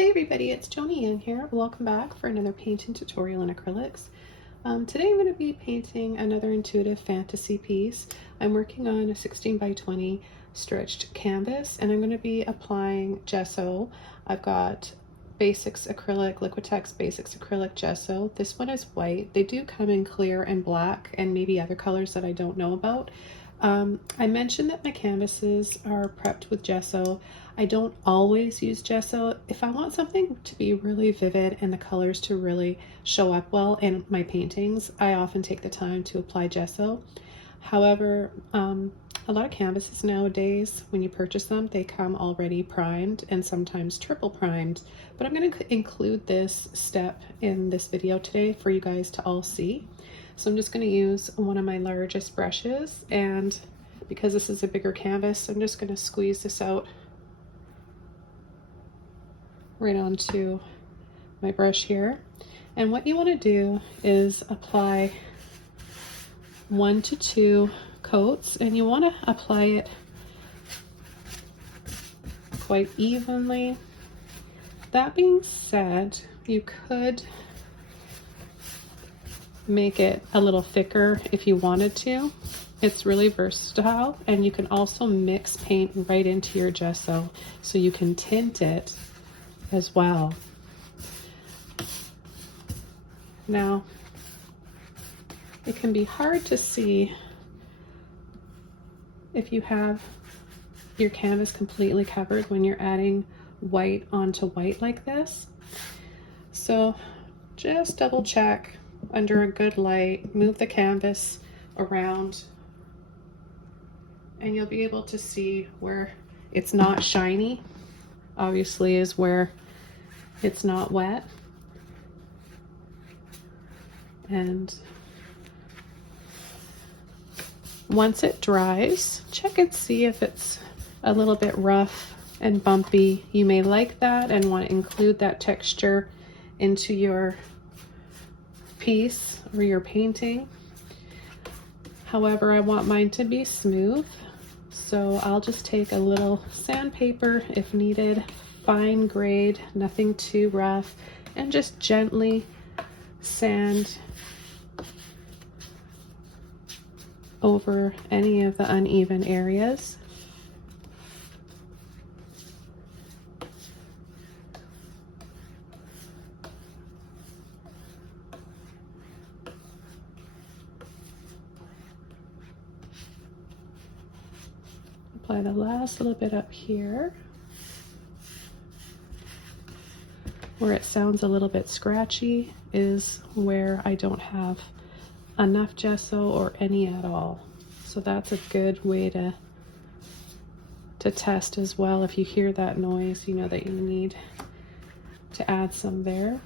Hi everybody, it's Joni in here. Welcome back for another painting tutorial in acrylics. Today I'm going to be painting another intuitive fantasy piece. I'm working on a 16 by 20 stretched canvas and I'm going to be applying gesso. I've got Basics Acrylic, Liquitex Basics Acrylic Gesso. This one is white. They do come in clear and black and maybe other colors that I don't know about. I mentioned that my canvases are prepped with gesso. I don't always use gesso. If I want something to be really vivid and the colors to really show up well in my paintings, I often take the time to apply gesso. However, a lot of canvases nowadays, when you purchase them, they come already primed and sometimes triple primed. But I'm going to include this step in this video today for you guys to all see. So I'm just going to use one of my largest brushes, and because this is a bigger canvas, I'm just going to squeeze this out right onto my brush here. And what you want to do is apply 1 to 2 coats, and you want to apply it quite evenly. That being said, you could make it a little thicker if you wanted to. It's really versatile, and you can also mix paint right into your gesso, so you can tint it as well. Now, it can be hard to see if you have your canvas completely covered when you're adding white onto white like this. So just double check under a good light, move the canvas around, and you'll be able to see where it's not shiny, obviously, is where it's not wet. And once it dries, check and see if it's a little bit rough and bumpy. You may like that and want to include that texture into your piece or your painting. However, I want mine to be smooth, so I'll just take a little sandpaper if needed, fine grade, nothing too rough, and just gently sand over any of the uneven areas. Apply the last little bit up here where it sounds a little bit scratchy, is where I don't have enough gesso or any at all. So that's a good way to test as well. If you hear that noise, you know that you need to add some there.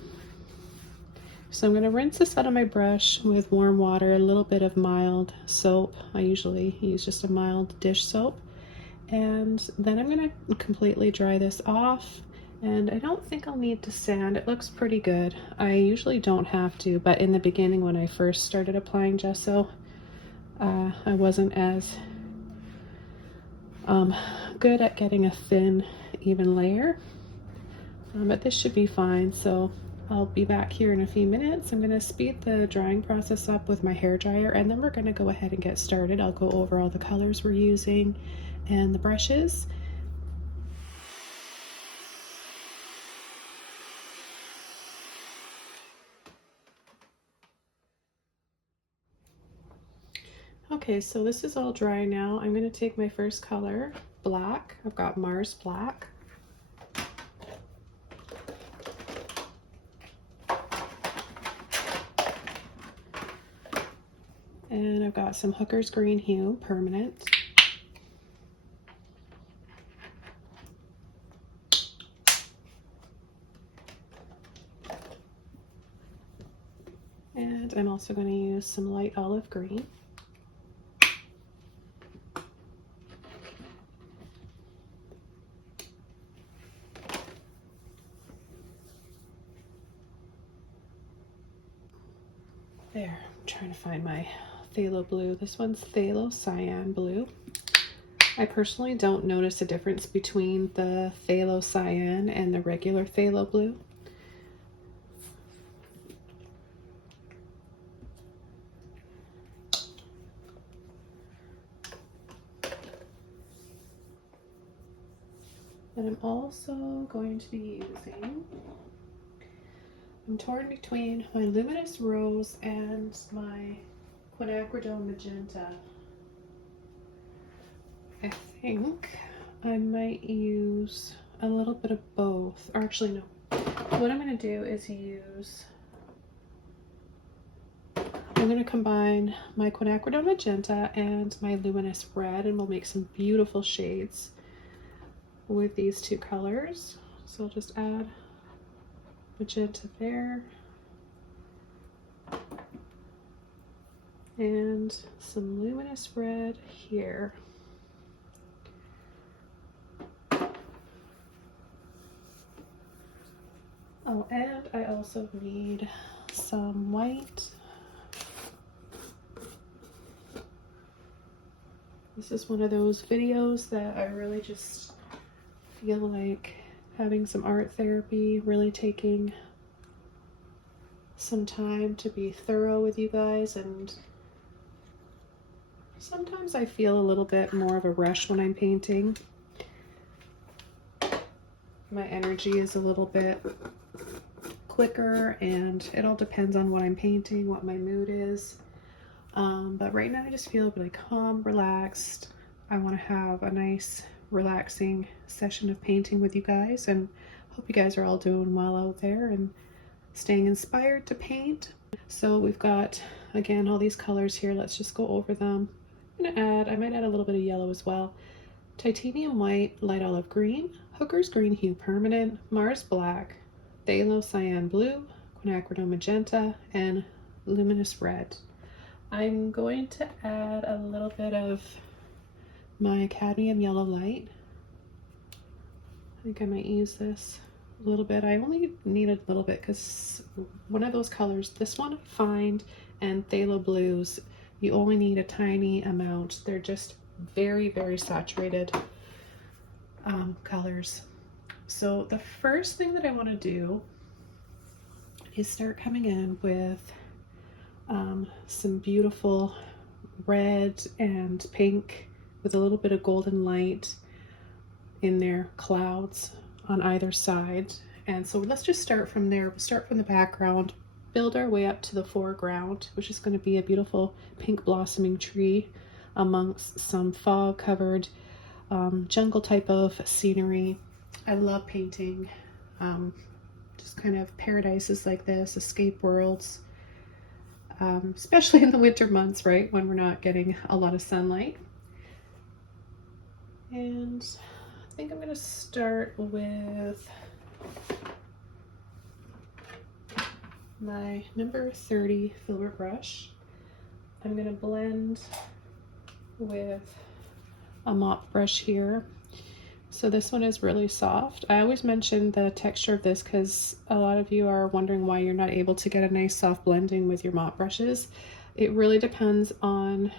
So I'm going to rinse this out of my brush with warm water, a little bit of mild soap. I usually use just a mild dish soap. And then I'm going to completely dry this off. And I don't think I'll need to sand. It looks pretty good. I usually don't have to, but in the beginning when I first started applying gesso, I wasn't as good at getting a thin, even layer. But this should be fine. So I'll be back here in a few minutes. I'm going to speed the drying process up with my hair dryer, and then we're going to go ahead and get started. I'll go over all the colors we're using and the brushes. Okay, so this is all dry now. I'm going to take my first color, black. I've got Mars Black. And I've got some Hooker's Green Hue, permanent. And I'm also going to use some light olive green. There, I'm trying to find my phthalo blue. This one's phthalo cyan blue. I personally don't notice a difference between the phthalo cyan and the regular phthalo blue. And I'm also going to be using, I'm torn between my Luminous Rose and my Quinachrodone Magenta. I think I might use a little bit of both, or actually no. What I'm going to do is I'm going to combine my Quinachrodone Magenta and my Luminous Red, and we'll make some beautiful shades with these two colors. So I'll just add magenta there and some Luminous Red here. Oh, and I also need some white. This is one of those videos that I really just feel like having some art therapy, really taking some time to be thorough with you guys, and sometimes I feel a little bit more of a rush when I'm painting. My energy is a little bit quicker, and it all depends on what I'm painting, what my mood is. But right now I just feel really calm, relaxed. I want to have a nice, relaxing session of painting with you guys, and hope you guys are all doing well out there and staying inspired to paint. So we've got, again, all these colors here. Let's just go over them. I might add a little bit of yellow as well. Titanium White, Light Olive Green, Hooker's Green Hue Permanent, Mars Black, Phthalo Cyan Blue, Quinachrodone Magenta, and Luminous Red. I'm going to add a little bit of my Cadmium Yellow Light. I think I might use this a little bit. I only need a little bit because one of those colors, this one I find, and Phthalo Blues, you only need a tiny amount. They're just very, very saturated colors. So the first thing that I want to do is start coming in with some beautiful red and pink with a little bit of golden light in their clouds on either side. And so let's just start from there. We'll start from the background, build our way up to the foreground, which is going to be a beautiful pink blossoming tree amongst some fog covered jungle type of scenery. I love painting just kind of paradises like this, escape worlds, especially in the winter months, right, when we're not getting a lot of sunlight. And I think I'm going to start with my number 30 filbert brush. I'm going to blend with a mop brush here. So this one is really soft. I always mention the texture of this because a lot of you are wondering why you're not able to get a nice soft blending with your mop brushes. It really depends on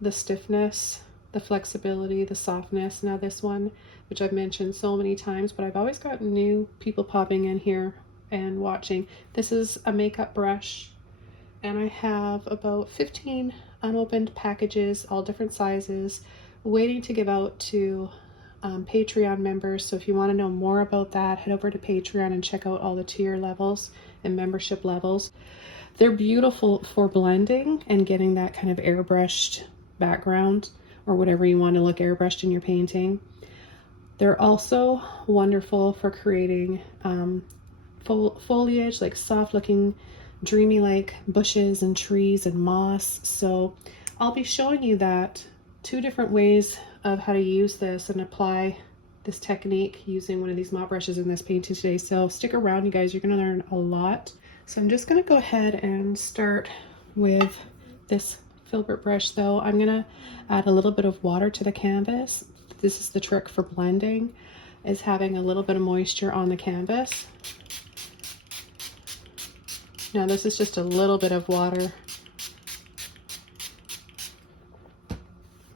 the stiffness, the flexibility, the softness. Now this one, which I've mentioned so many times, but I've always got new people popping in here and watching. This is a makeup brush, and I have about 15 unopened packages, all different sizes, waiting to give out to Patreon members. So if you want to know more about that, head over to Patreon and check out all the tier levels and membership levels. They're beautiful for blending and getting that kind of airbrushed background or whatever you want to look airbrushed in your painting. They're also wonderful for creating foliage, like soft looking, dreamy like bushes and trees and moss. So I'll be showing you that 2 different ways of how to use this and apply this technique using one of these mop brushes in this painting today. So stick around, you guys, you're going to learn a lot. So I'm just going to go ahead and start with this filbert brush though. I'm going to add a little bit of water to the canvas. This is the trick for blending, is having a little bit of moisture on the canvas. Now this is just a little bit of water,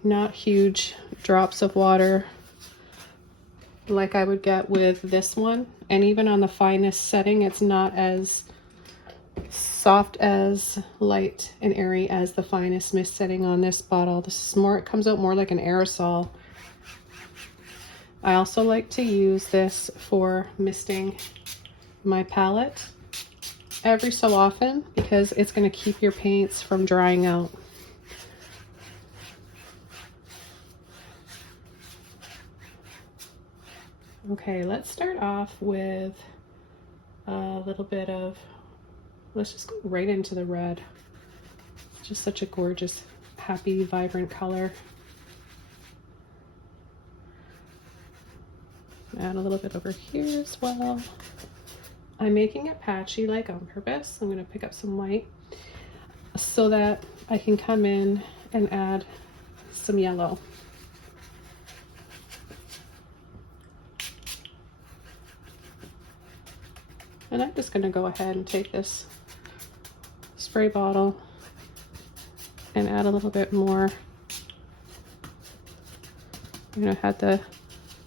not huge drops of water like I would get with this one. And even on the finest setting, it's not as soft, as light and airy as the finest mist setting on this bottle. This is more, it comes out more like an aerosol. I also like to use this for misting my palette every so often because it's going to keep your paints from drying out. Okay, let's start off with a little bit of, let's just go right into the red. It's just such a gorgeous, happy, vibrant color. Add a little bit over here as well. I'm making it patchy, like on purpose. I'm going to pick up some white so that I can come in and add some yellow. And I'm just going to go ahead and take this spray bottle and add a little bit more. You know, had the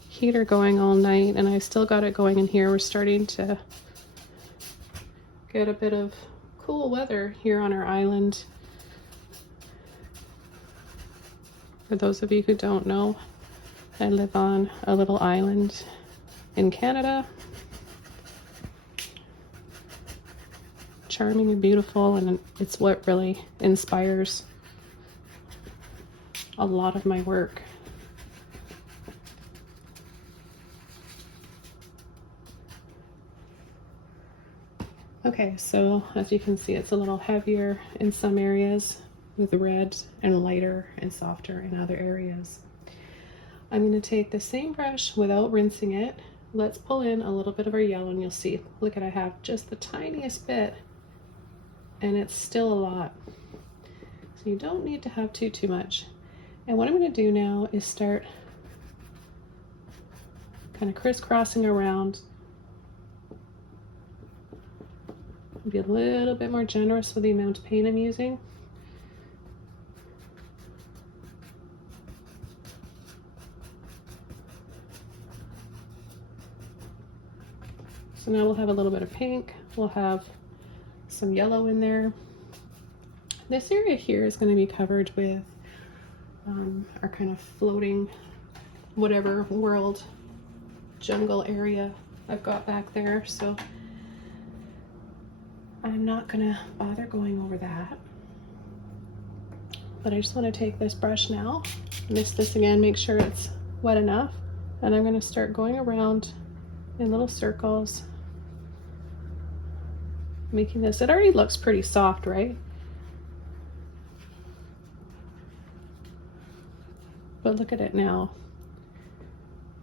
heater going all night and I still got it going in here. We're starting to get a bit of cool weather here on our island. For those of you who don't know, I live on a little island in Canada. Charming and beautiful, and it's what really inspires a lot of my work. Okay, so as you can see, it's a little heavier in some areas with red and lighter and softer in other areas. I'm going to take the same brush without rinsing it. Let's pull in a little bit of our yellow and you'll see, look at, I have just the tiniest bit and it's still a lot. So you don't need to have too much. And what I'm going to do now is start kind of crisscrossing around. Be a little bit more generous with the amount of paint I'm using. So now we'll have a little bit of pink, we'll have some yellow in there. This area here is going to be covered with our kind of floating whatever world jungle area I've got back there, so I'm not gonna bother going over that. But I just want to take this brush now, mist this again, make sure it's wet enough, and I'm going to start going around in little circles, making this, it already looks pretty soft, right? But look at it now.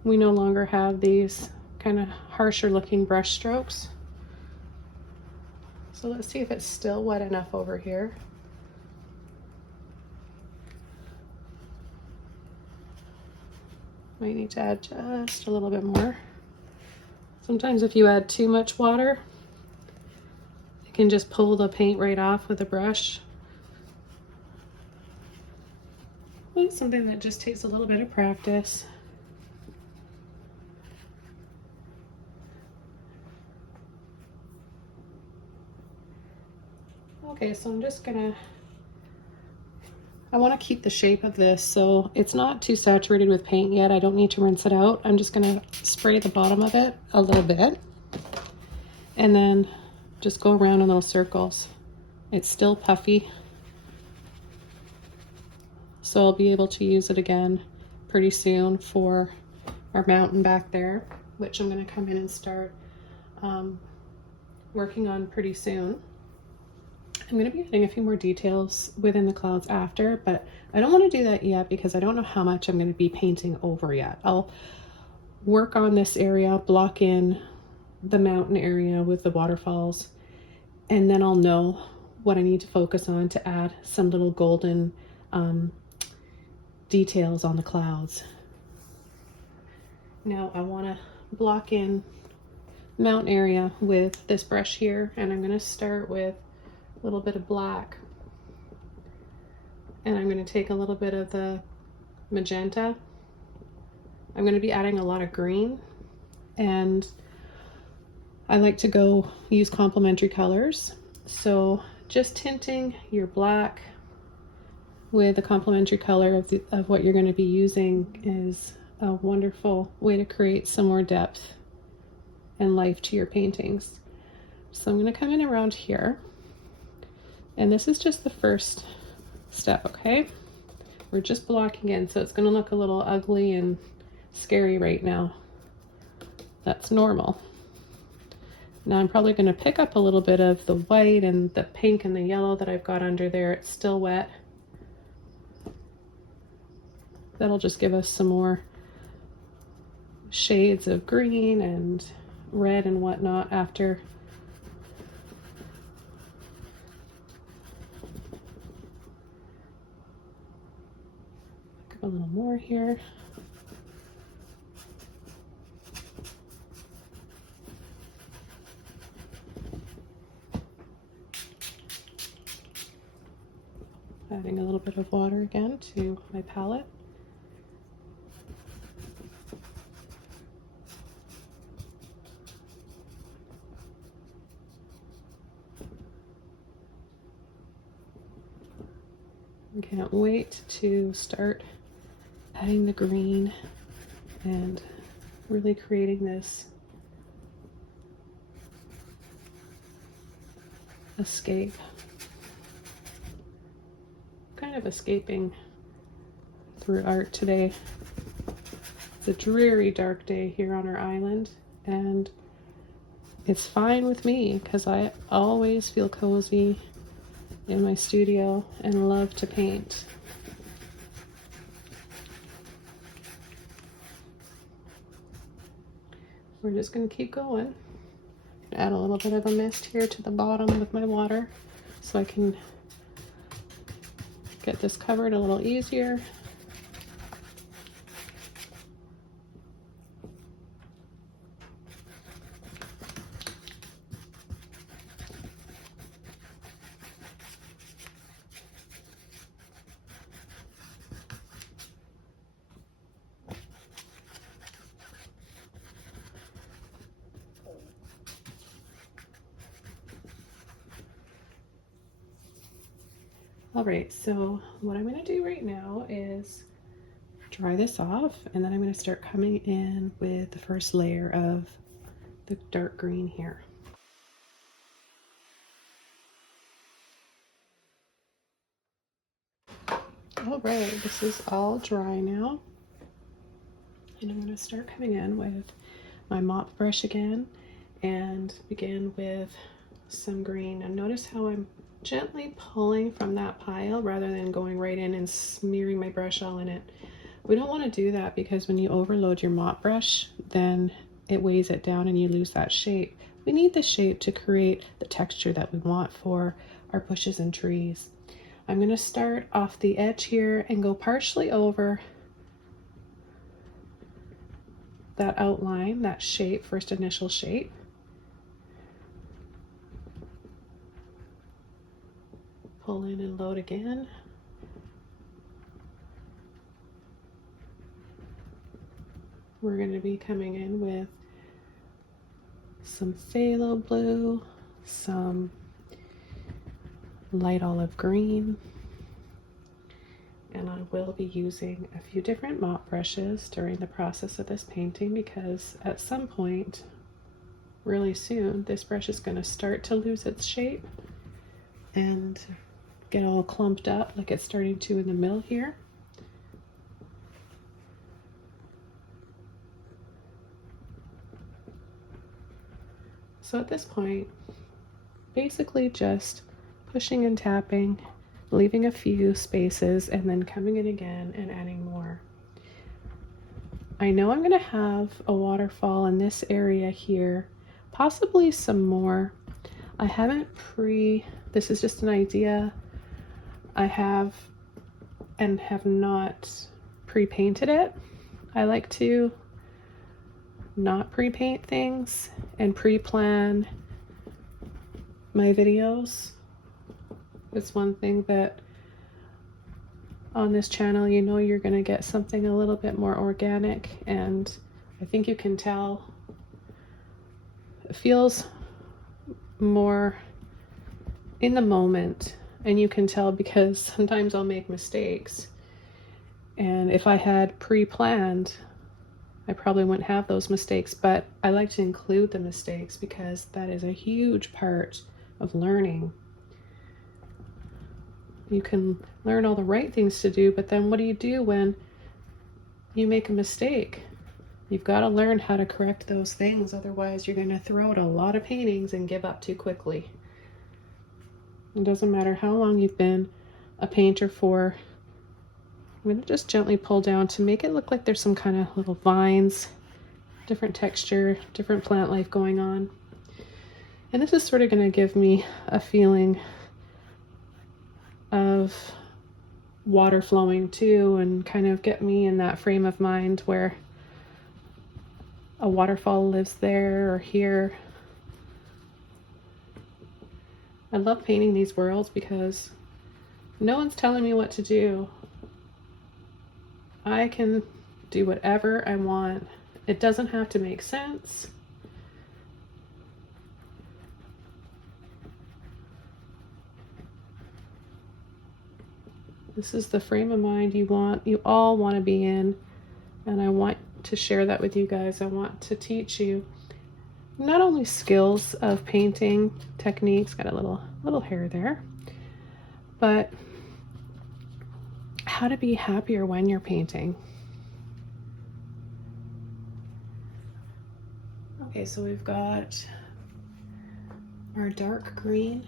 We no longer have these kind of harsher looking brush strokes. So let's see if it's still wet enough over here. Might need to add just a little bit more. Sometimes if you add too much water, you can just pull the paint right off with a brush. Well, it's something that just takes a little bit of practice. Okay, so I'm just gonna, I want to keep the shape of this so it's not too saturated with paint yet. I don't need to rinse it out. I'm just gonna spray the bottom of it a little bit and then just go around in little circles. It's still puffy, so I'll be able to use it again pretty soon for our mountain back there, which I'm going to come in and start working on pretty soon. I'm going to be adding a few more details within the clouds after, but I don't want to do that yet because I don't know how much I'm going to be painting over yet. I'll work on this area, block in the mountain area with the waterfalls, and then I'll know what I need to focus on to add some little golden details on the clouds. Now I want to block in mountain area with this brush here, and I'm going to start with a little bit of black, and I'm going to take a little bit of the magenta I'm going to be adding a lot of green, and I like to go use complementary colors. So just tinting your black with a complementary color of what you're going to be using is a wonderful way to create some more depth and life to your paintings. So I'm going to come in around here, and this is just the first step, okay? We're just blocking in, so it's going to look a little ugly and scary right now. That's normal. Now I'm probably going to pick up a little bit of the white and the pink and the yellow that I've got under there. It's still wet. That'll just give us some more shades of green and red and whatnot after. Pick up a little more here. Adding a little bit of water again to my palette. I can't wait to start adding the green and really creating this escape. Kind of escaping through art today. It's a dreary, dark day here on our island, and it's fine with me because I always feel cozy in my studio and love to paint. We're just going to keep going. Add a little bit of a mist here to the bottom with my water so I can get this covered a little easier. All right, so what I'm going to do right now is dry this off, and then I'm going to start coming in with the first layer of the dark green here. All right, this is all dry now, and I'm going to start coming in with my mop brush again and begin with some green. And notice how I'm gently pulling from that pile rather than going right in and smearing my brush all in it. We don't want to do that because when you overload your mop brush, then it weighs it down and you lose that shape. We need the shape to create the texture that we want for our bushes and trees. I'm going to start off the edge here and go partially over that outline, that shape, first initial shape. Pull in and load again. We're going to be coming in with some phthalo blue, some light olive green, and I will be using a few different mop brushes during the process of this painting because at some point, really soon, this brush is going to start to lose its shape and get all clumped up like it's starting to in the middle here. So at this point, basically just pushing and tapping, leaving a few spaces, and then coming in again and adding more. I know I'm going to have a waterfall in this area here, possibly some more. I haven't this is just an idea. I have and have not pre-painted it. I like to not pre-paint things and pre-plan my videos. It's one thing that on this channel, you know you're going to get something a little bit more organic, and I think you can tell it feels more in the moment, and you can tell because sometimes I'll make mistakes, and if I had pre-planned, I probably wouldn't have those mistakes, but I like to include the mistakes because that is a huge part of learning. You can learn all the right things to do, but then what do you do when you make a mistake? You've got to learn how to correct those things, otherwise you're going to throw out a lot of paintings and give up too quickly. It doesn't matter how long you've been a painter for. I'm going to just gently pull down to make it look like there's some kind of little vines, different texture, different plant life going on. And this is sort of going to give me a feeling of water flowing too, and kind of get me in that frame of mind where a waterfall lives there or here. I love painting these worlds because no one's telling me what to do. I can do whatever I want. It doesn't have to make sense. This is the frame of mind you all want to be in, and I want to share that with you guys. I want to teach you not only skills of painting, techniques, got a little hair there, but how to be happier when you're painting. Okay, so we've got our dark green.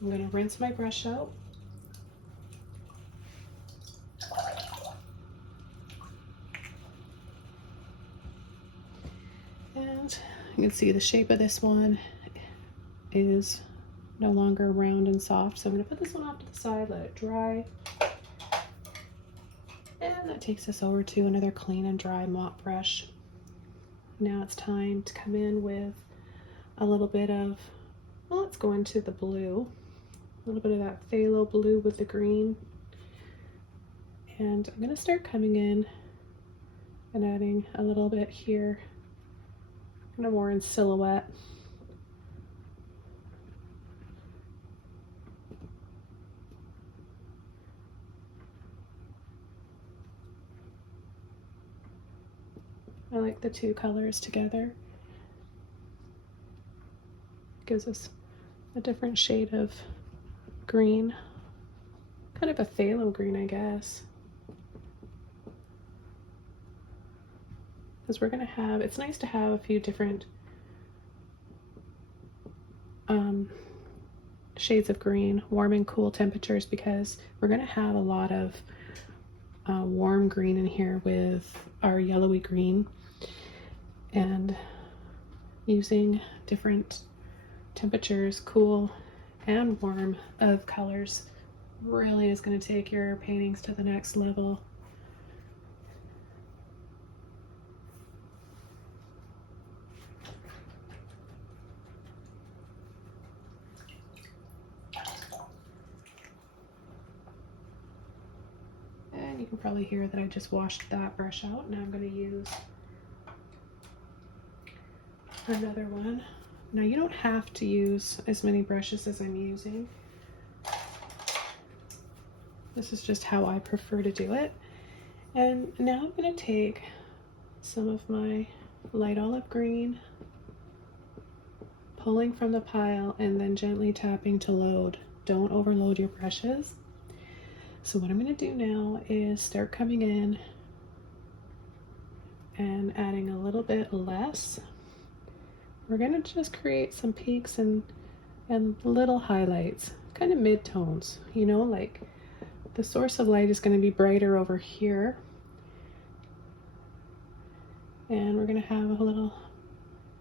I'm going to rinse my brush out. And you can see the shape of this one is no longer round and soft, so I'm going to put this one off to the side, let it dry. And that takes us over to another clean and dry mop brush. Now it's time to come in with a little bit of, well, let's go into the blue. A little bit of that phthalo blue with the green. And I'm going to start coming in and adding a little bit here, kind of more in silhouette. I like the two colors together. Gives us a different shade of green. Kind of a phthalo green, I guess. Because we're going to have, it's nice to have a few different shades of green, warm and cool temperatures, because we're going to have a lot of warm green in here with our yellowy green. And using different temperatures, cool and warm, of colors really is going to take your paintings to the next level. And you can probably hear that I just washed that brush out. Now I'm going to use another one. Now you don't have to use as many brushes as I'm using. This is just how I prefer to do it. And now I'm going to take some of my light olive green, pulling from the pile and then gently tapping to load. Don't overload your brushes. So what I'm going to do now is start coming in and adding a little bit less. We're going to just create some peaks and little highlights, kind of mid-tones, you know, like the source of light is going to be brighter over here. And we're going to have a little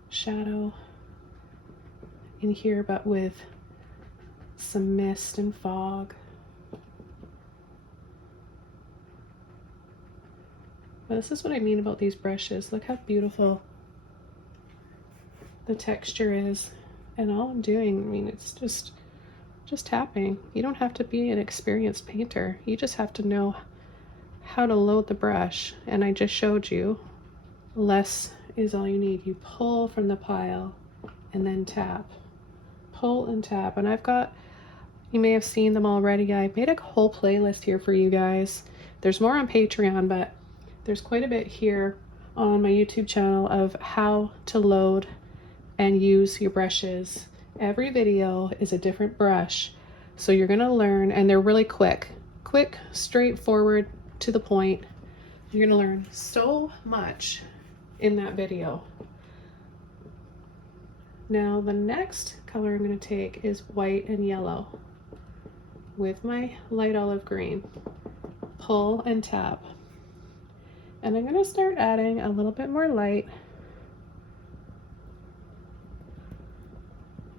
shadow in here, but with some mist and fog. But this is what I mean about these brushes. Look how beautiful the texture is. And all I'm doing, I mean, it's just just tapping. You don't have to be an experienced painter. You just have to know how to load the brush. And I just showed you, less is all you need. You pull from the pile and then tap. Pull and tap. And I've got, you may have seen them already. I made a whole playlist here for you guys. There's more on Patreon, but there's quite a bit here on my YouTube channel of how to load and use your brushes. Every video is a different brush. So you're gonna learn, and they're really quick, straightforward, to the point. You're gonna learn so much in that video. Now the next color I'm gonna take is white and yellow with my light olive green. Pull and tap. And I'm gonna start adding a little bit more light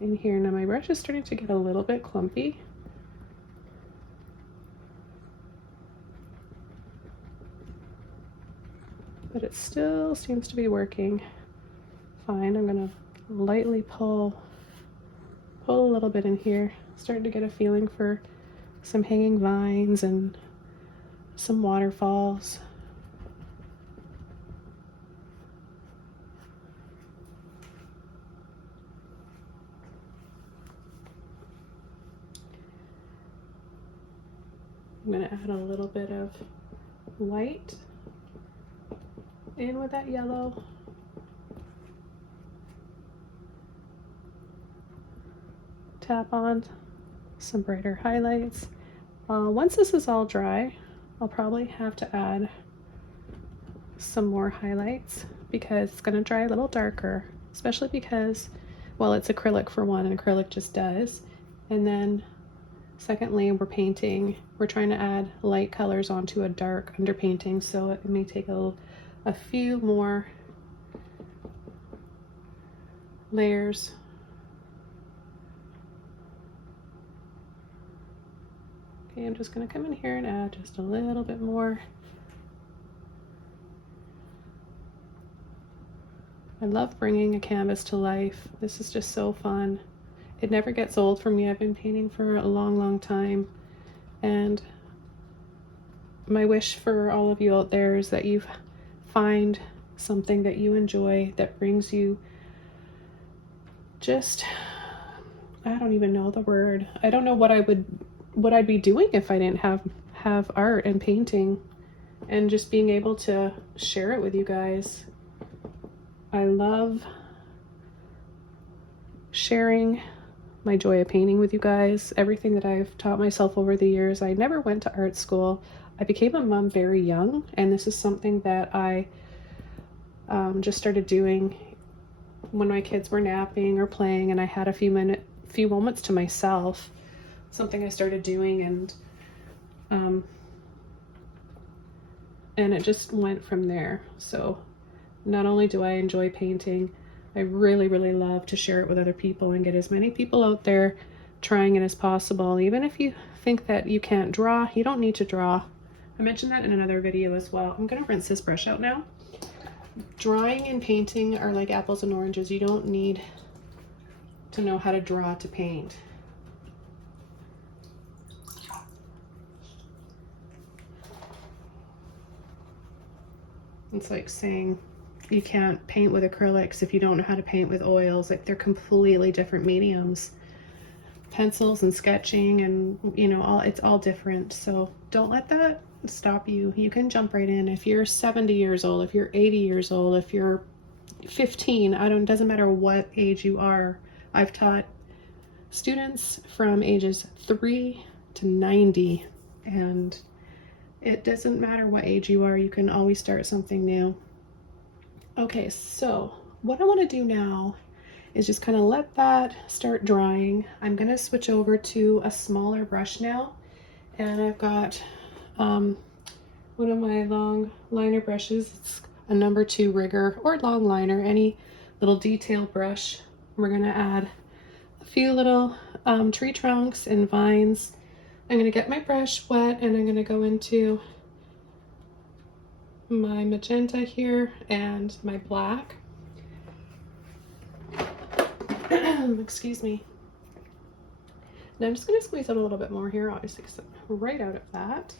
in here. Now my brush is starting to get a little bit clumpy. But it still seems to be working fine. I'm gonna lightly pull a little bit in here. Starting to get a feeling for some hanging vines and some waterfalls. I'm going to add a little bit of white in with that yellow. Tap on some brighter highlights. Once this is all dry, I'll probably have to add some more highlights because it's going to dry a little darker, especially because, well, it's acrylic for one, and acrylic just does. And then secondly, we're trying to add light colors onto a dark underpainting, so it may take a few more layers. Okay, I'm just going to come in here and add just a little bit more. I love bringing a canvas to life. This is just so fun. It never gets old for me. I've been painting for a long, long time. And my wish for all of you out there is that you find something that you enjoy, that brings you just, I don't even know the word. I don't know what I'd be doing if I didn't have art and painting and just being able to share it with you guys. I love sharing my joy of painting with you guys, everything that I've taught myself over the years. I never went to art school. I became a mom very young, and this is something that I just started doing when my kids were napping or playing and I had a few moments to myself. Something I started doing, and it just went from there. So not only do I enjoy painting, I really, really love to share it with other people and get as many people out there trying it as possible. Even if you think that you can't draw, you don't need to draw. I mentioned that in another video as well. I'm gonna rinse this brush out now. Drawing and painting are like apples and oranges. You don't need to know how to draw to paint. It's like saying you can't paint with acrylics if you don't know how to paint with oils. Like, they're completely different mediums. Pencils and sketching and, you know, it's all different. So don't let that stop you. You can jump right in. If you're 70 years old, if you're 80 years old, if you're 15, doesn't matter what age you are. I've taught students from ages 3 to 90, and it doesn't matter what age you are, you can always start something new. Okay, so what I want to do now is just kind of let that start drying. I'm going to switch over to a smaller brush now, and I've got one of my long liner brushes. It's a number 2 rigger or long liner, any little detail brush. We're going to add a few little tree trunks and vines. I'm going to get my brush wet, and I'm going to go into my magenta here and my black. Excuse me. Now I'm just going to squeeze out a little bit more here, obviously, because I'm right out of that.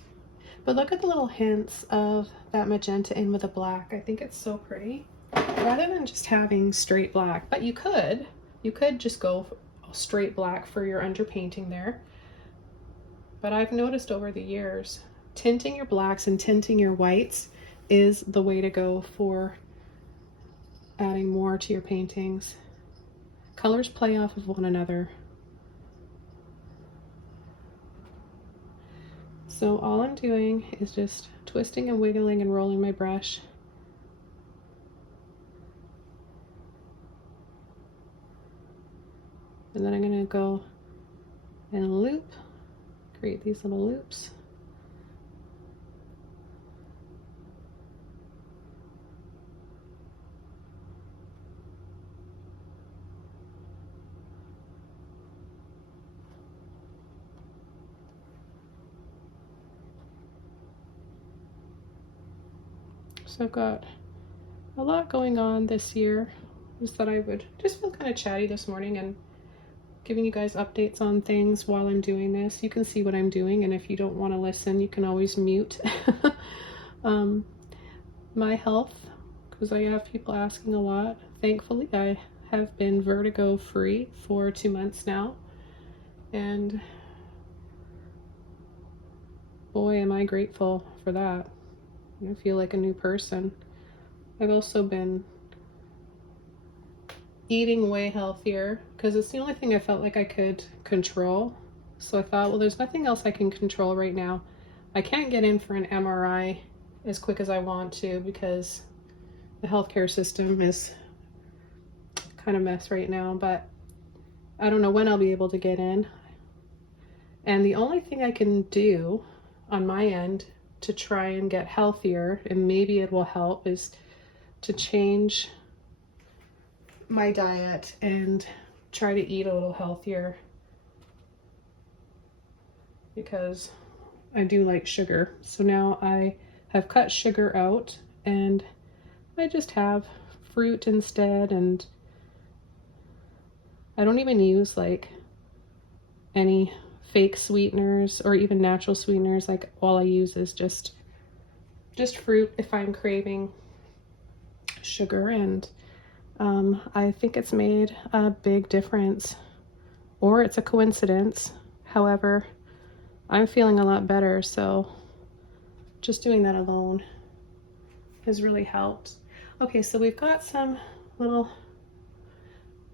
But look at the little hints of that magenta in with the black. I think it's so pretty. Rather than just having straight black, but you could just go straight black for your underpainting there. But I've noticed over the years, tinting your blacks and tinting your whites is the way to go for adding more to your paintings. Colors play off of one another. So all I'm doing is just twisting and wiggling and rolling my brush. And then I'm going to go and loop, create these little loops. So I've got a lot going on this year. Just thought I would just feel kind of chatty this morning and giving you guys updates on things while I'm doing this. You can see what I'm doing, and if you don't want to listen, you can always mute. My health, because I have people asking a lot. Thankfully, I have been vertigo free for 2 months now, and boy, am I grateful for that. I feel like a new person. I've also been eating way healthier because it's the only thing I felt like I could control. So I thought, well, there's nothing else I can control right now. I can't get in for an MRI as quick as I want to because the healthcare system is kind of a mess right now, but I don't know when I'll be able to get in. And the only thing I can do on my end to try and get healthier, and maybe it will help, is to change my diet and try to eat a little healthier, because I do like sugar. So now I have cut sugar out and I just have fruit instead, and I don't even use like any fake sweeteners or even natural sweeteners. Like all I use is just fruit if I'm craving sugar, and I think it's made a big difference, or it's a coincidence. However, I'm feeling a lot better, so just doing that alone has really helped. Okay, so we've got some little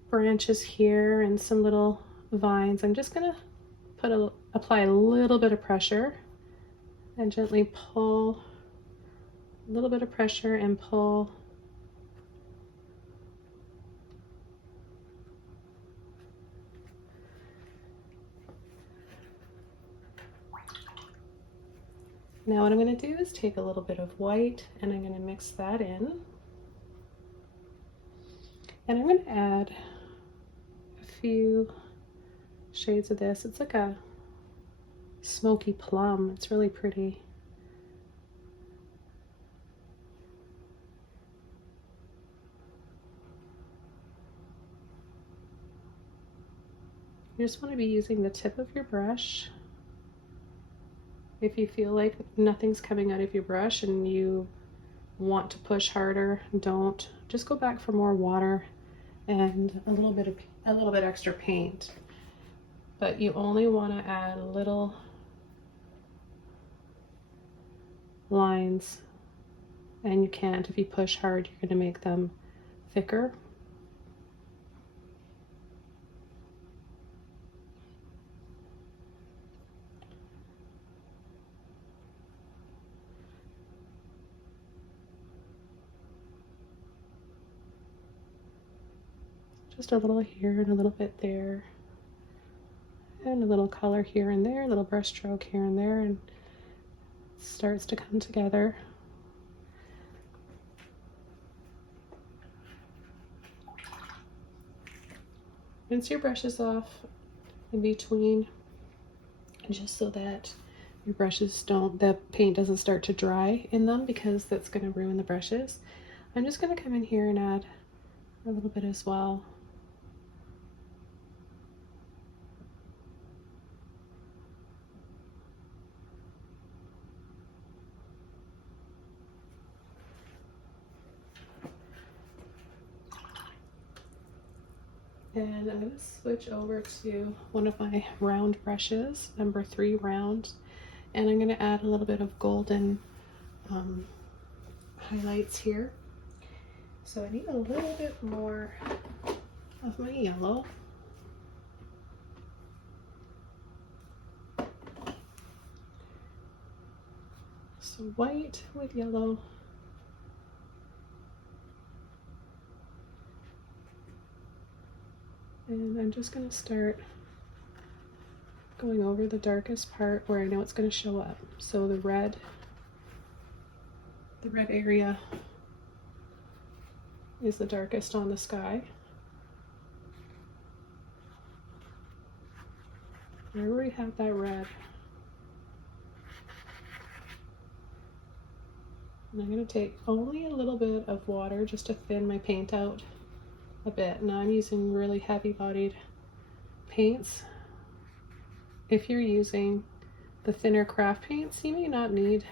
branches here and some little vines. I'm just gonna apply a little bit of pressure and gently pull, a little bit of pressure and pull. Now what I'm going to do is take a little bit of white and I'm going to mix that in. And I'm going to add a few shades of this. It's like a smoky plum. It's really pretty. You just want to be using the tip of your brush. If you feel like nothing's coming out of your brush and you want to push harder, don't. Just go back for more water and a little bit extra paint. But you only want to add little lines, and you can't. If you push hard, you're going to make them thicker. Just a little here and a little bit there, and a little color here and there, a little brush stroke here and there, and it starts to come together. Rinse your brushes off in between, just so that your brushes the paint doesn't start to dry in them, because that's going to ruin the brushes. I'm just going to come in here and add a little bit as well. And I'm going to switch over to one of my round brushes, number 3 round, and I'm going to add a little bit of golden highlights here. So I need a little bit more of my yellow. So white with yellow. And I'm just going to start going over the darkest part where I know it's going to show up. So the red area is the darkest on the sky. Wherever we have that red. And I'm going to take only a little bit of water just to thin my paint out a bit. Now I'm using really heavy-bodied paints. If you're using the thinner craft paints, you may not need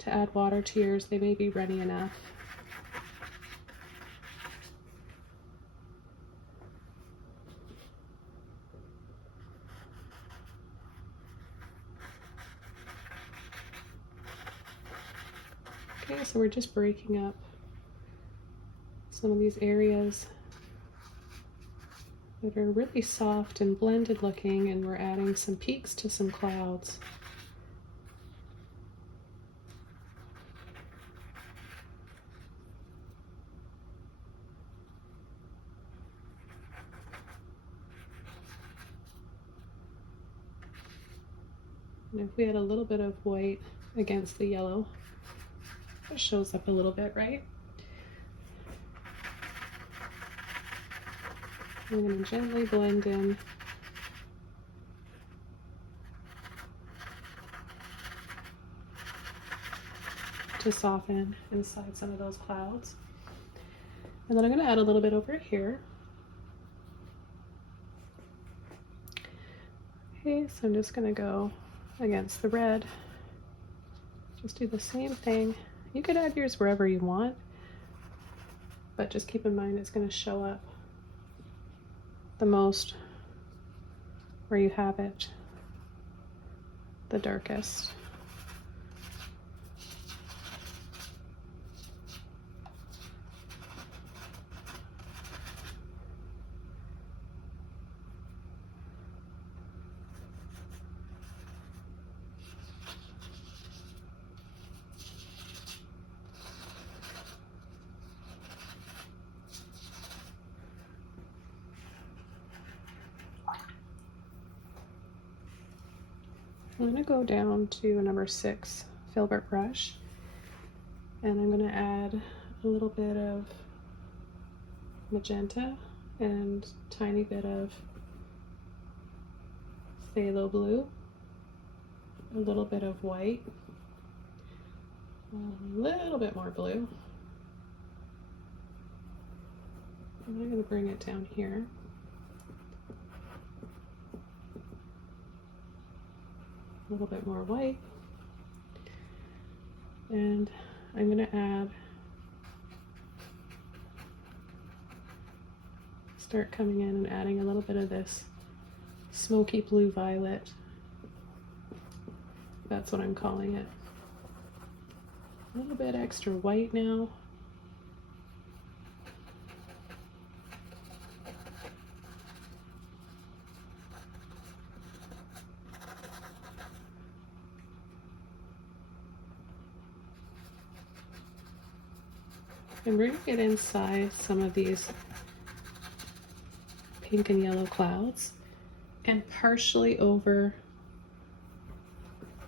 to add water to yours. They may be runny enough. Okay, so we're just breaking up some of these areas that are really soft and blended looking, and we're adding some peaks to some clouds. And if we had a little bit of white against the yellow, it shows up a little bit, right? I'm going to gently blend in to soften inside some of those clouds. And then I'm going to add a little bit over here. Okay, so I'm just going to go against the red. Just do the same thing. You could add yours wherever you want, but just keep in mind it's going to show up the most where you have it the darkest. I'm going to go down to a number 6 filbert brush, and I'm going to add a little bit of magenta and tiny bit of phthalo blue, a little bit of white, a little bit more blue, and I'm going to bring it down here. A little bit more white, and I'm going to start coming in and adding a little bit of this smoky blue violet. That's what I'm calling it. A little bit extra white now. And we're going to get inside some of these pink and yellow clouds and partially over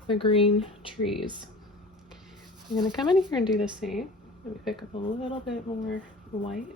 the green trees. I'm going to come in here and do the same. Let me pick up a little bit more white.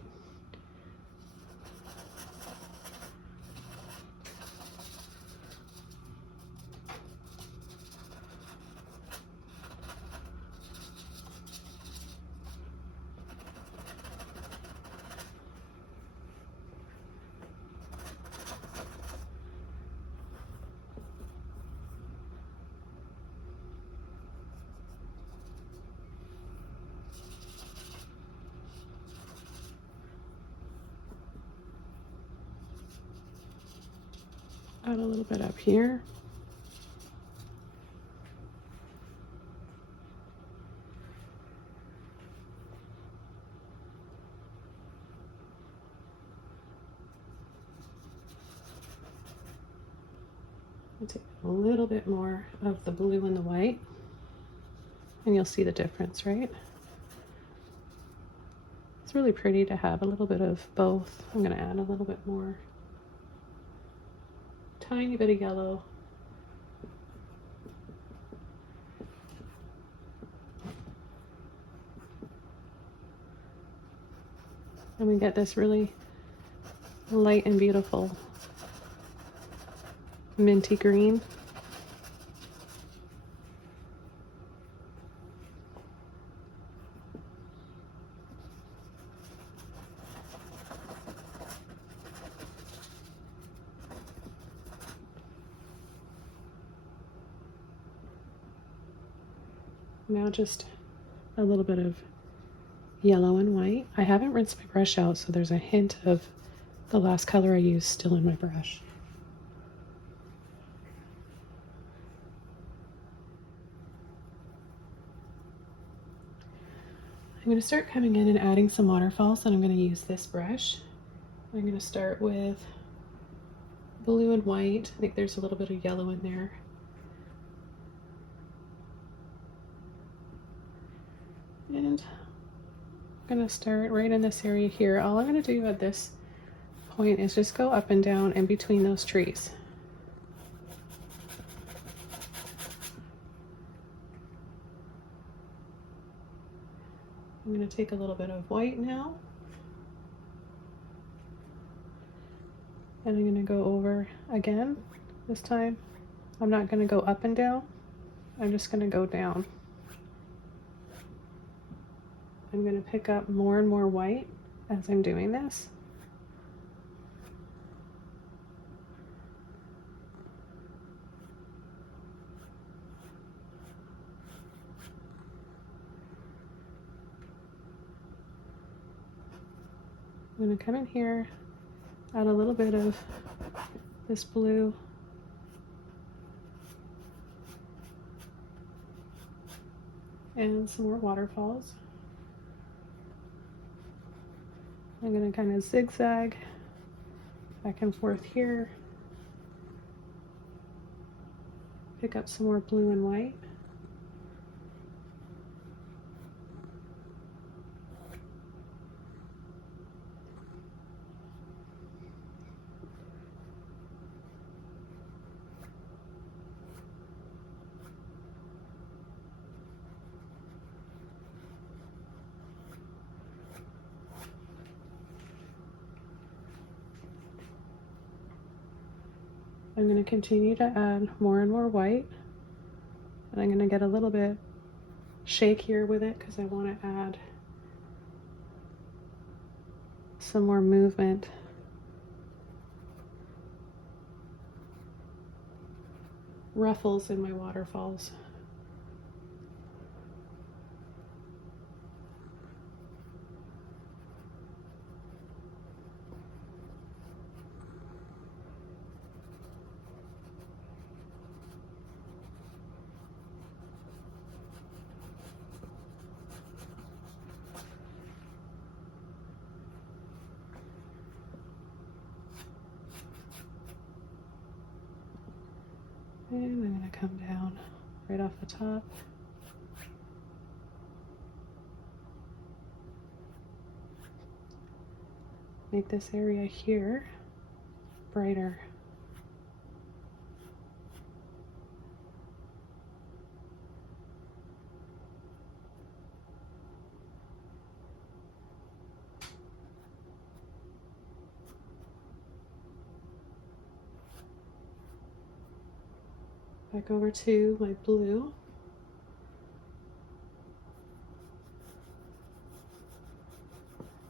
got a little bit up here. I'll take a little bit more of the blue and the white, and you'll see the difference, right? It's really pretty to have a little bit of both. I'm going to add a little bit more, tiny bit of yellow. And we get this really light and beautiful minty green. Now just a little bit of yellow and white. I haven't rinsed my brush out, so there's a hint of the last color I used still in my brush. I'm going to start coming in and adding some waterfalls, and I'm going to use this brush. I'm going to start with blue and white. I think there's a little bit of yellow in there. And I'm going to start right in this area here. All I'm going to do at this point is just go up and down in between those trees. I'm going to take a little bit of white now, and I'm going to go over again. This time I'm not going to go up and down, I'm just going to go down. I'm going to pick up more and more white as I'm doing this. I'm going to come in here, add a little bit of this blue, and some more waterfalls. I'm going to kind of zigzag back and forth here, pick up some more blue and white. I'm going to continue to add more and more white, and I'm going to get a little bit shakier with it because I want to add some more movement. Ruffles in my waterfalls. And I'm going to come down right off the top. Make this area here brighter. Back over to my blue.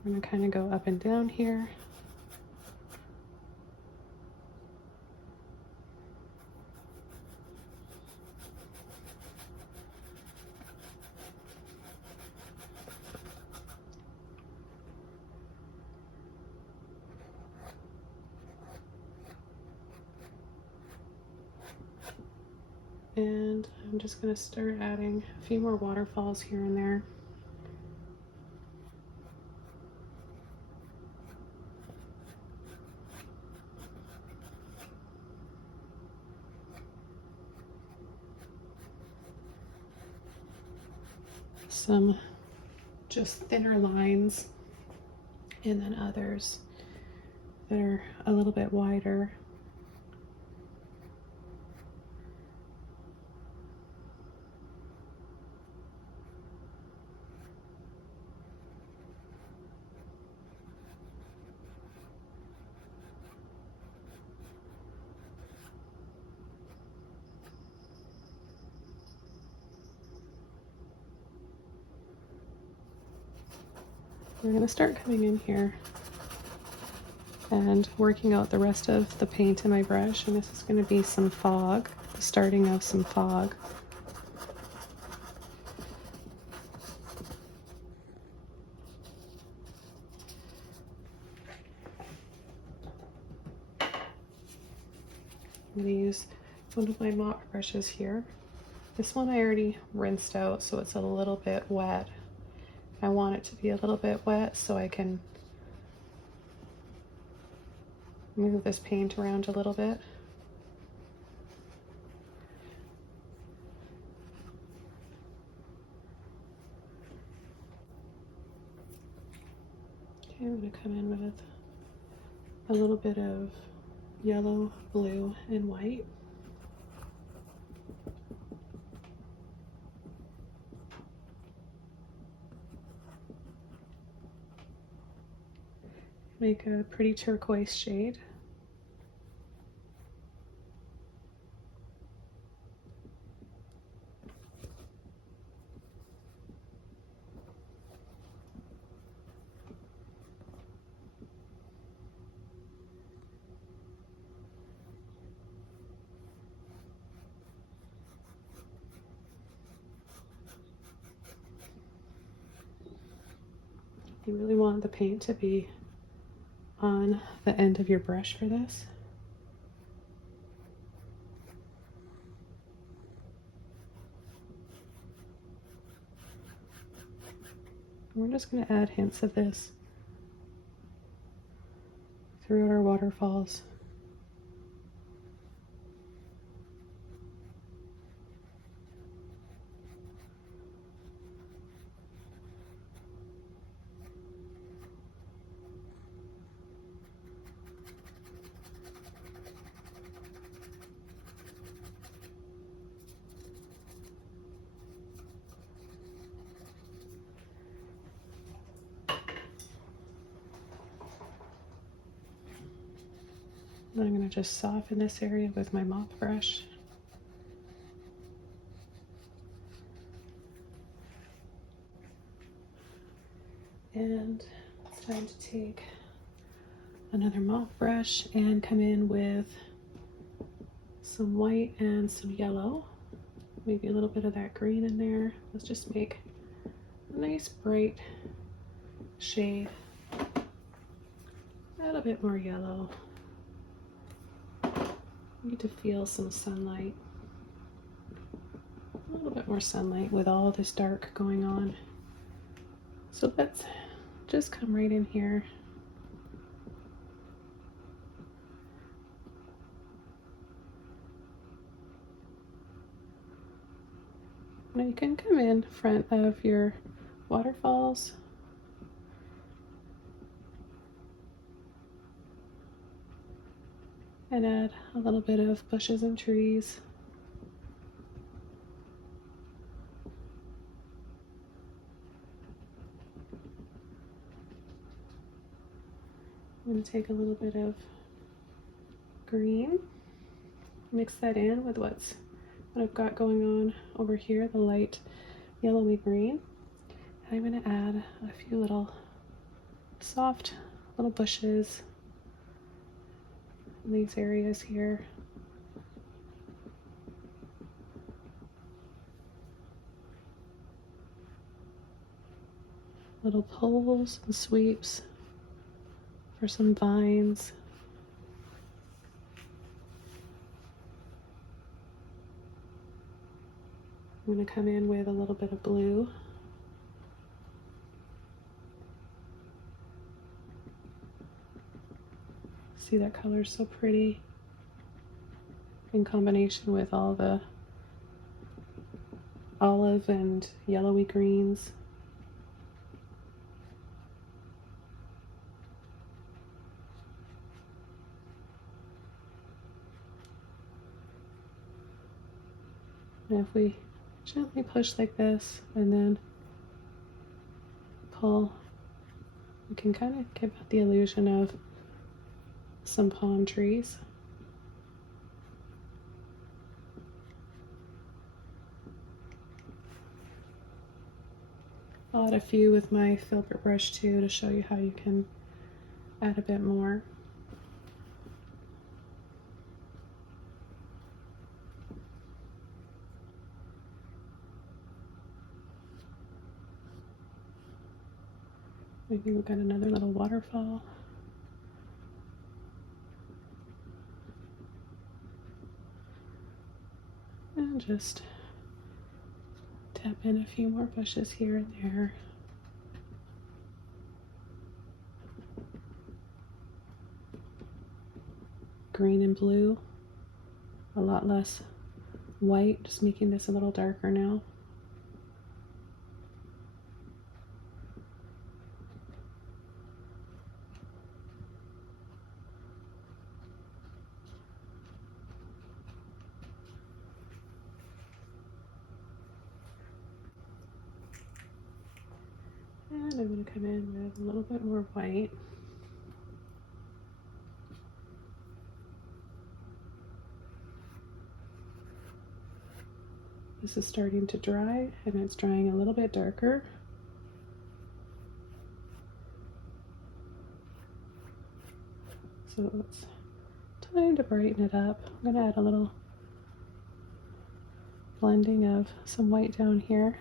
I'm going to kind of go up and down here. And I'm just going to start adding a few more waterfalls here and there. Some just thinner lines, and then others that are a little bit wider. We're going to start coming in here and working out the rest of the paint in my brush, and this is going to be some fog, the starting of some fog. I'm going to use one of my mop brushes here. This one I already rinsed out, so it's a little bit wet. I want it to be a little bit wet so I can move this paint around a little bit. Okay, I'm going to come in with a little bit of yellow, blue, and white. Make a pretty turquoise shade. You really want the paint to be on the end of your brush for this. And we're just going to add hints of this throughout our waterfalls. And I'm going to just soften this area with my mop brush. And it's time to take another mop brush and come in with some white and some yellow. Maybe a little bit of that green in there. Let's just make a nice bright shade. A little bit more yellow. Need to feel some sunlight. A little bit more sunlight with all this dark going on. So let's just come right in here. Now you can come in front of your waterfalls. And add a little bit of bushes and trees. I'm going to take a little bit of green, mix that in with what I've got going on over here, the light yellowy green. And I'm going to add a few little soft little bushes in these areas here. Little pulls and sweeps for some vines. I'm going to come in with a little bit of blue. See, that color is so pretty in combination with all the olive and yellowy greens. And if we gently push like this and then pull, we can kind of give the illusion of some palm trees. I'll add a few with my filbert brush too to show you how you can add a bit more. Maybe we've got another little waterfall. And just tap in a few more bushes here and there. Green and blue, a lot less white, just making this a little darker now. And I'm going to come in with a little bit more white. This is starting to dry, and it's drying a little bit darker. So it's time to brighten it up. I'm going to add a little blending of some white down here.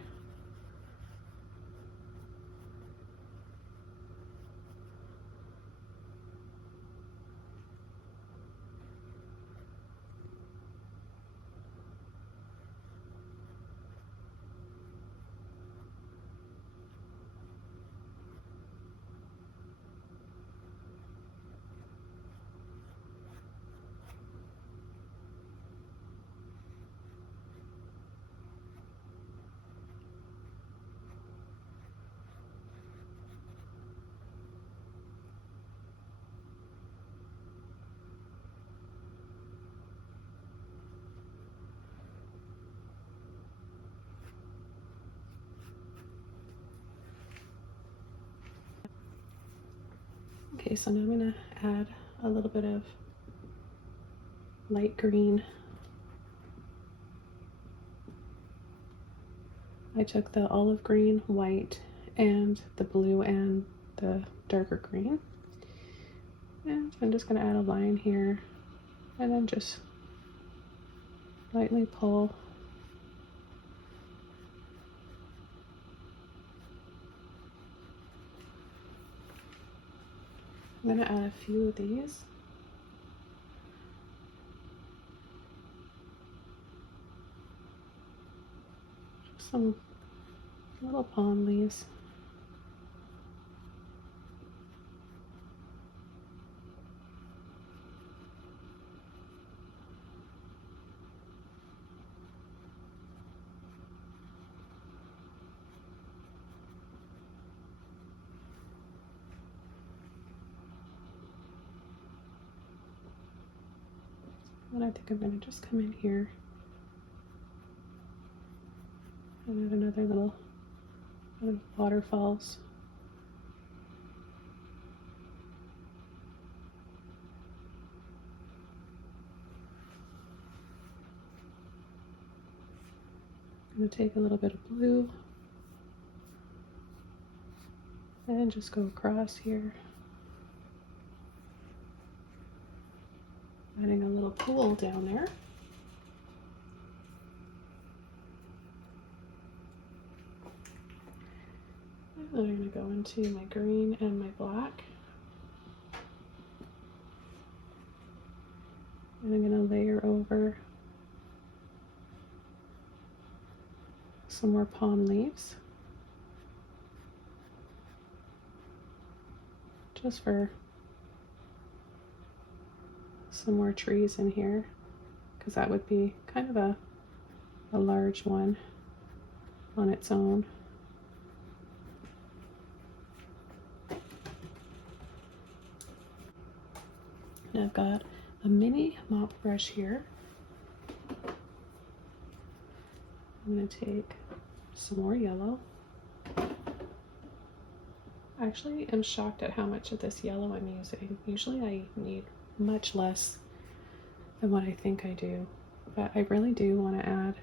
Okay, so now I'm going to add a little bit of light green. I took the olive green, white, and the blue and the darker green. And I'm just going to add a line here and then just lightly pull. I'm going to add a few of these. Some little palm leaves. And I think I'm going to just come in here and add another little bit of waterfalls. I'm going to take a little bit of blue and just go across here, adding a little pool down there. And then I'm going to go into my green and my black. And I'm going to layer over some more palm leaves, just for some more trees in here, because that would be kind of a large one on its own. And I've got a mini mop brush here. I'm going to take some more yellow. Actually, I'm shocked at how much of this yellow I'm using. Usually I need much less than what I think I do, but I really do want to add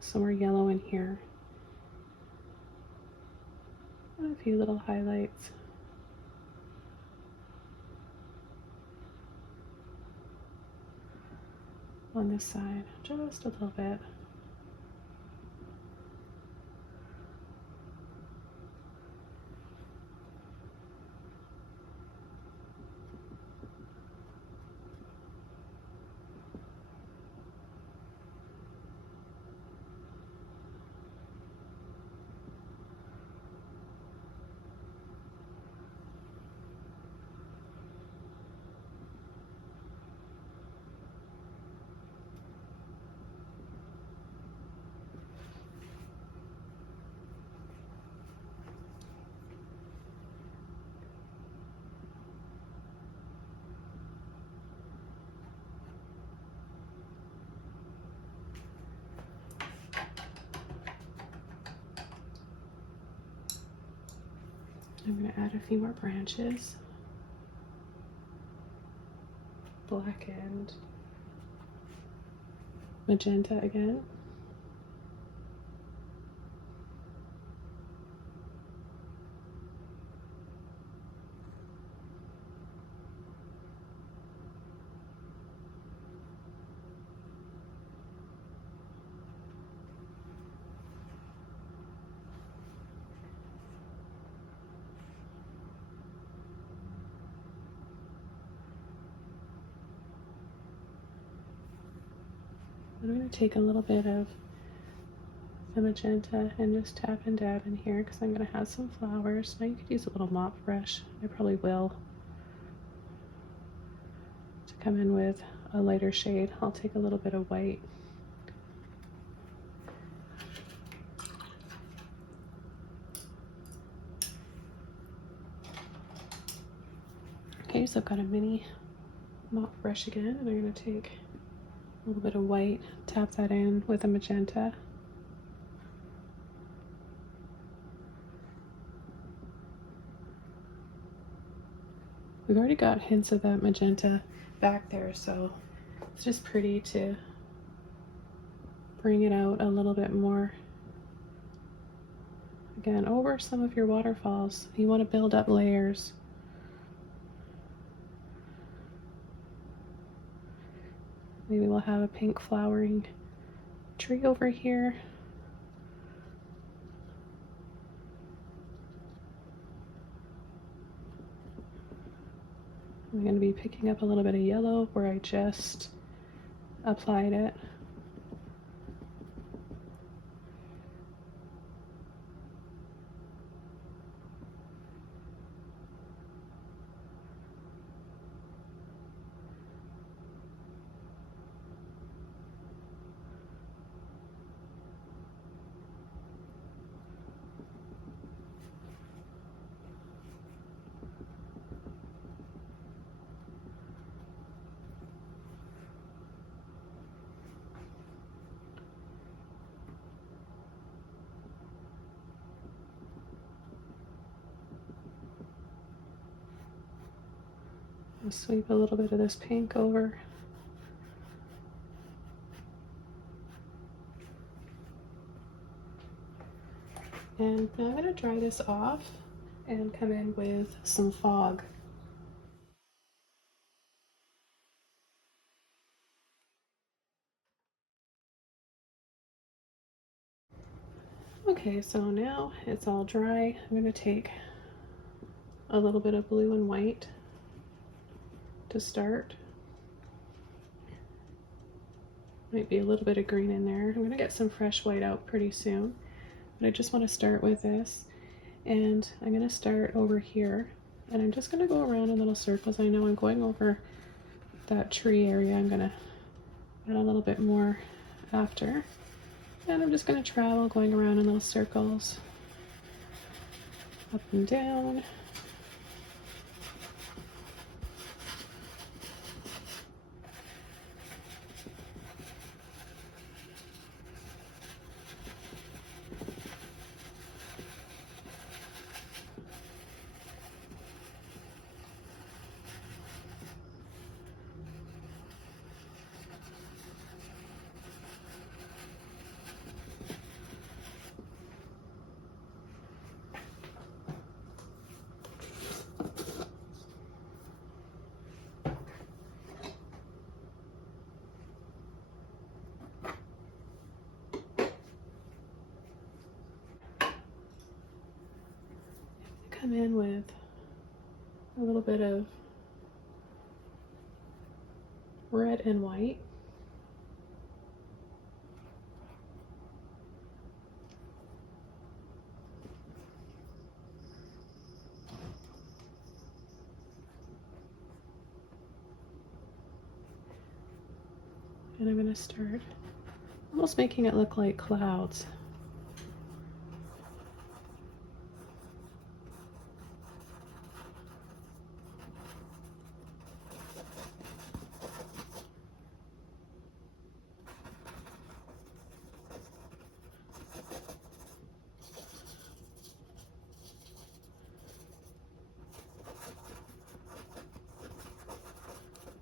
some more yellow in here. And a few little highlights. On this side, just a little bit. I'm going to add a few more branches. Black and magenta again. I'm going to take a little bit of the magenta and just tap and dab in here because I'm going to have some flowers. Now you could use a little mop brush. I probably will. To come in with a lighter shade, I'll take a little bit of white. Okay, so I've got a mini mop brush again, and I'm going to take a little bit of white, tap that in with a magenta. We've already got hints of that magenta back there, so it's just pretty to bring it out a little bit more. Again, over some of your waterfalls, you want to build up layers. Maybe we'll have a pink flowering tree over here. I'm going to be picking up a little bit of yellow where I just applied it. I'll sweep a little bit of this pink over. And now I'm going to dry this off and come in with some fog. Okay, so now it's all dry. I'm going to take a little bit of blue and white to start. Might be a little bit of green in there. I'm going to get some fresh white out pretty soon. But I just want to start with this. And I'm going to start over here. And I'm just going to go around in little circles. I know I'm going over that tree area. I'm going to add a little bit more after. And I'm just going to travel going around in little circles. Up and down. Come in with a little bit of red and white. And I'm going to start almost making it look like clouds.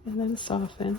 And then soften.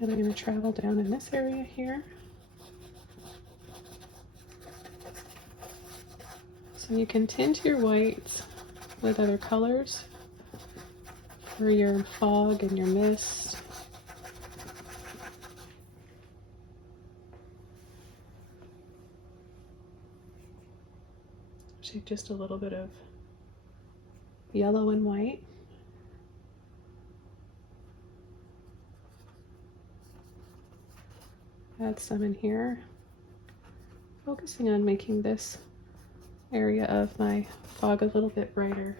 And I'm going to travel down in this area here. So you can tint your whites with other colors for your fog and your mist. Shake just a little bit of yellow and white. Add some in here, focusing on making this area of my fog a little bit brighter.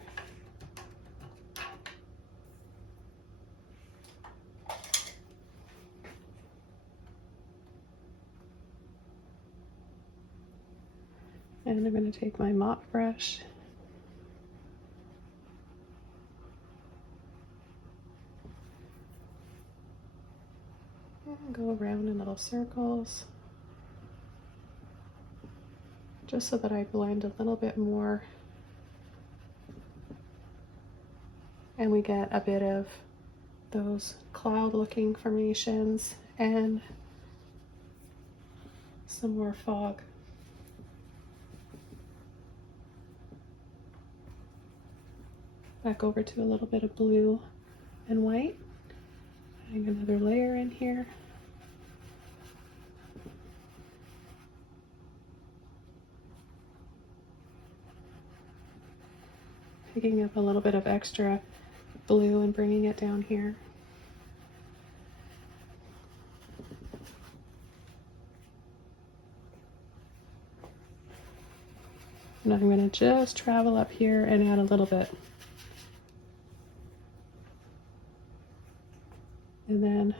And I'm going to take my mop brush and go around in little circles, just so that I blend a little bit more and we get a bit of those cloud looking formations and some more fog. Back over to a little bit of blue and white. Adding another layer in here. Picking up a little bit of extra blue and bringing it down here. And I'm going to just travel up here and add a little bit. And then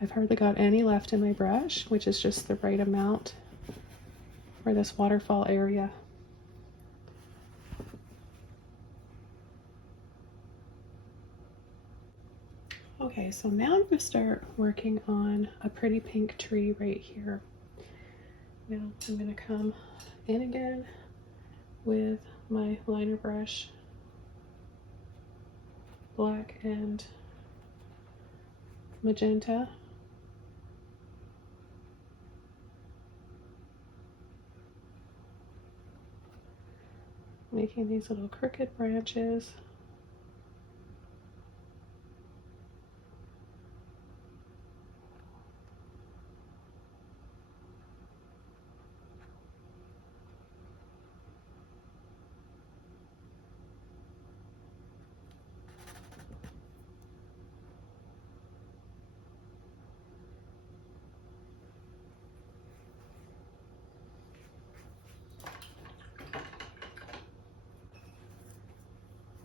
I've hardly got any left in my brush, which is just the right amount for this waterfall area. Okay, so now I'm going to start working on a pretty pink tree right here. Now I'm going to come in again with my liner brush, black and magenta. Making these little crooked branches.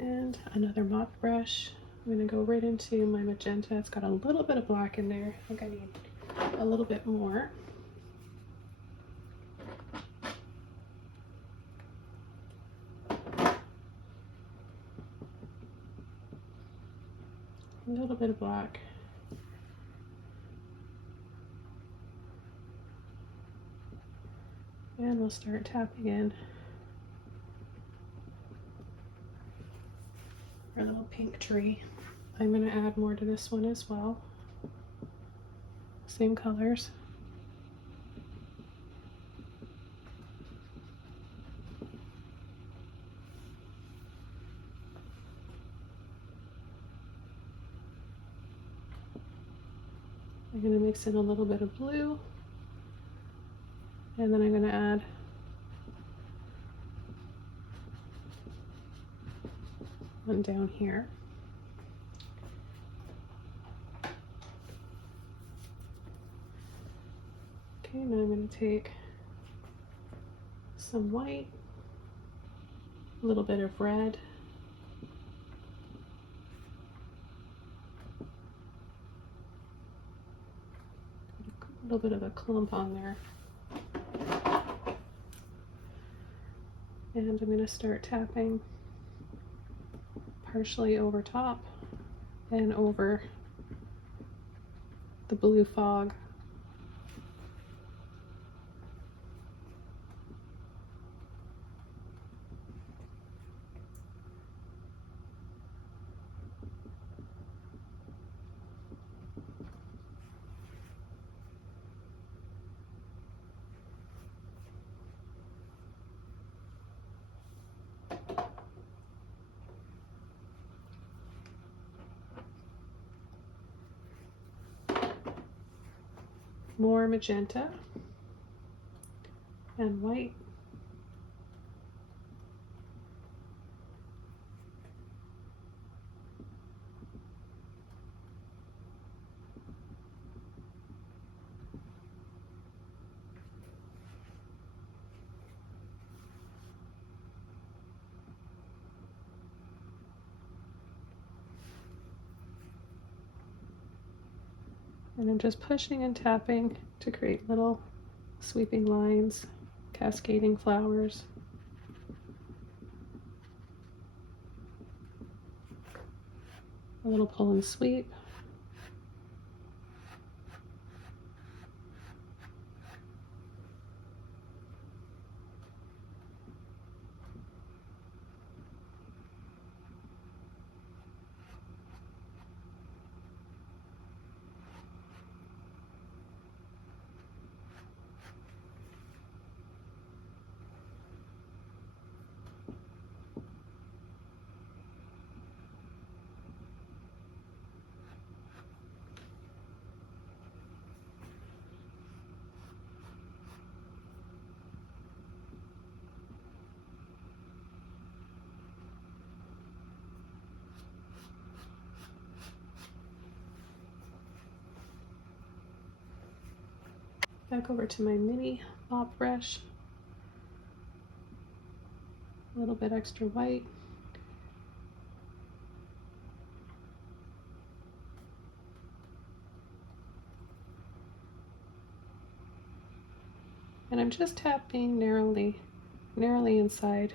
And another mop brush. I'm going to go right into my magenta. It's got a little bit of black in there. I think I need a little bit more. A little bit of black. And we'll start tapping in our little pink tree. I'm going to add more to this one as well. Same colors. I'm going to mix in a little bit of blue, and then I'm going to add one down here. Okay, now I'm going to take some white, a little bit of red, a little bit of a clump on there. And I'm going to start tapping partially over top and over the blue fog. More magenta and white. And I'm just pushing and tapping to create little sweeping lines, cascading flowers. A little pull and sweep. Back over to my mini mop brush. A little bit extra white. And I'm just tapping narrowly inside.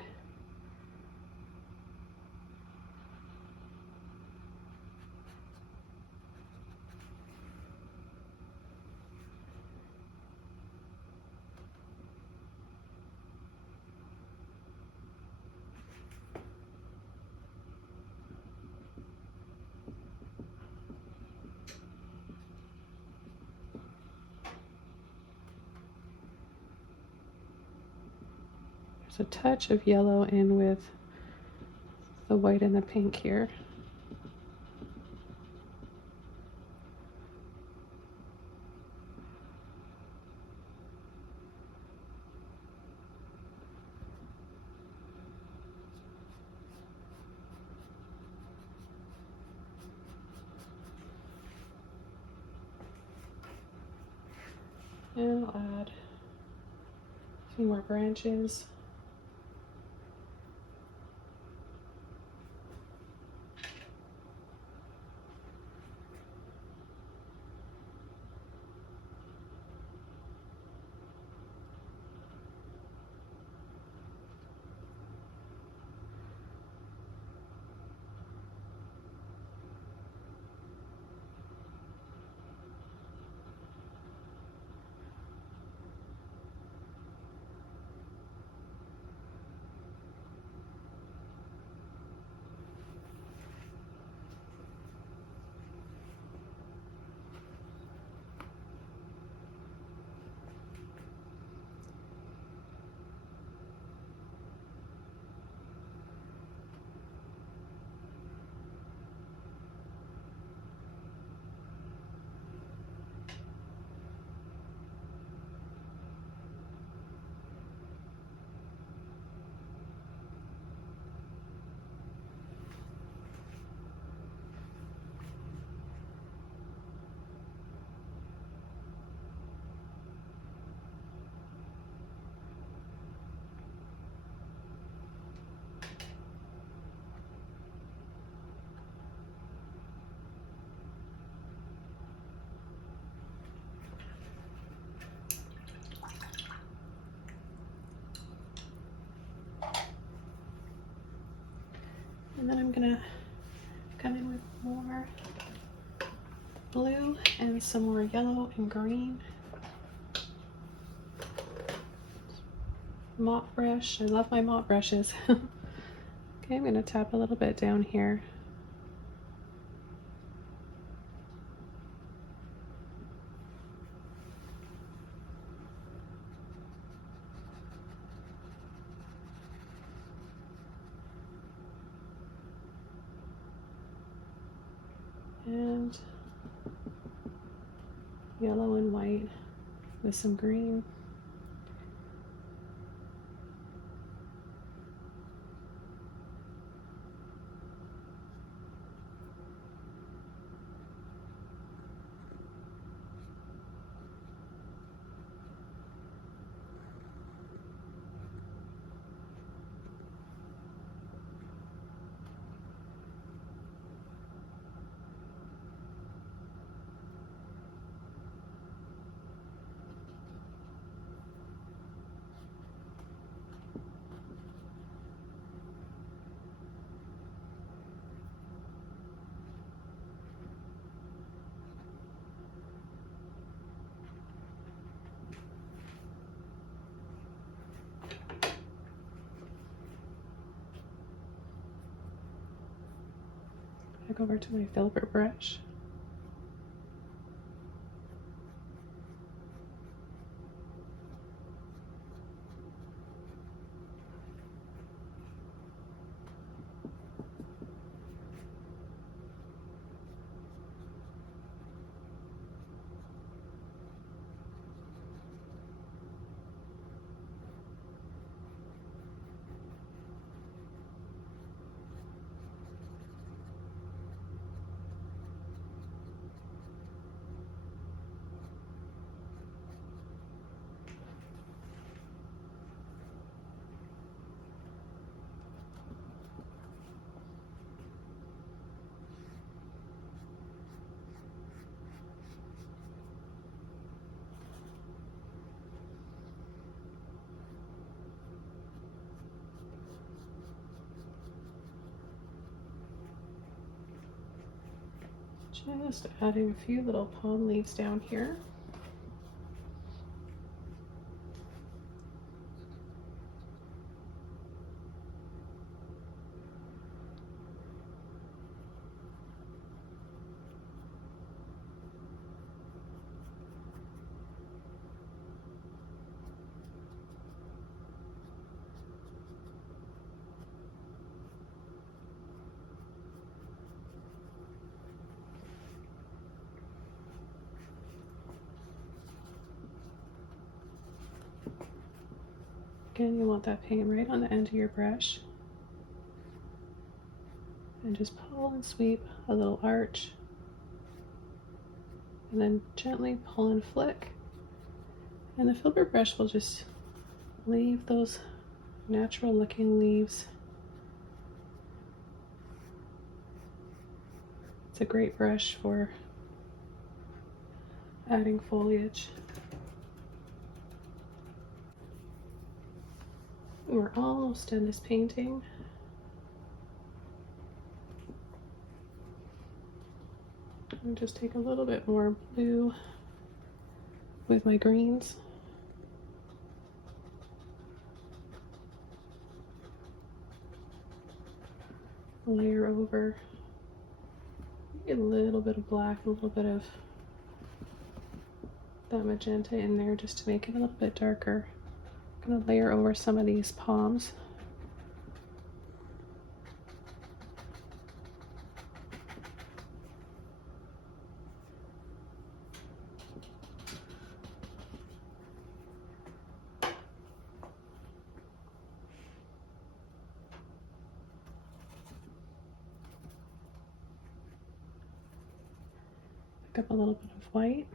There's a touch of yellow in with the white and the pink here. And I'll add a few more branches. And then I'm gonna come in with more blue and some more yellow and green. Mop brush, I love my mop brushes. Okay, I'm gonna tap a little bit down here. And yellow and white with some green. Back over to my filbert brush. Just adding a few little palm leaves down here. Again, you want that paint right on the end of your brush. And just pull and sweep a little arch. And then gently pull and flick. And the filbert brush will just leave those natural looking leaves. It's a great brush for adding foliage. We're almost done this painting. I'll just take a little bit more blue with my greens. Layer over a little bit of black, a little bit of that magenta in there just to make it a little bit darker. I'm going to layer over some of these palms. Pick up a little bit of white.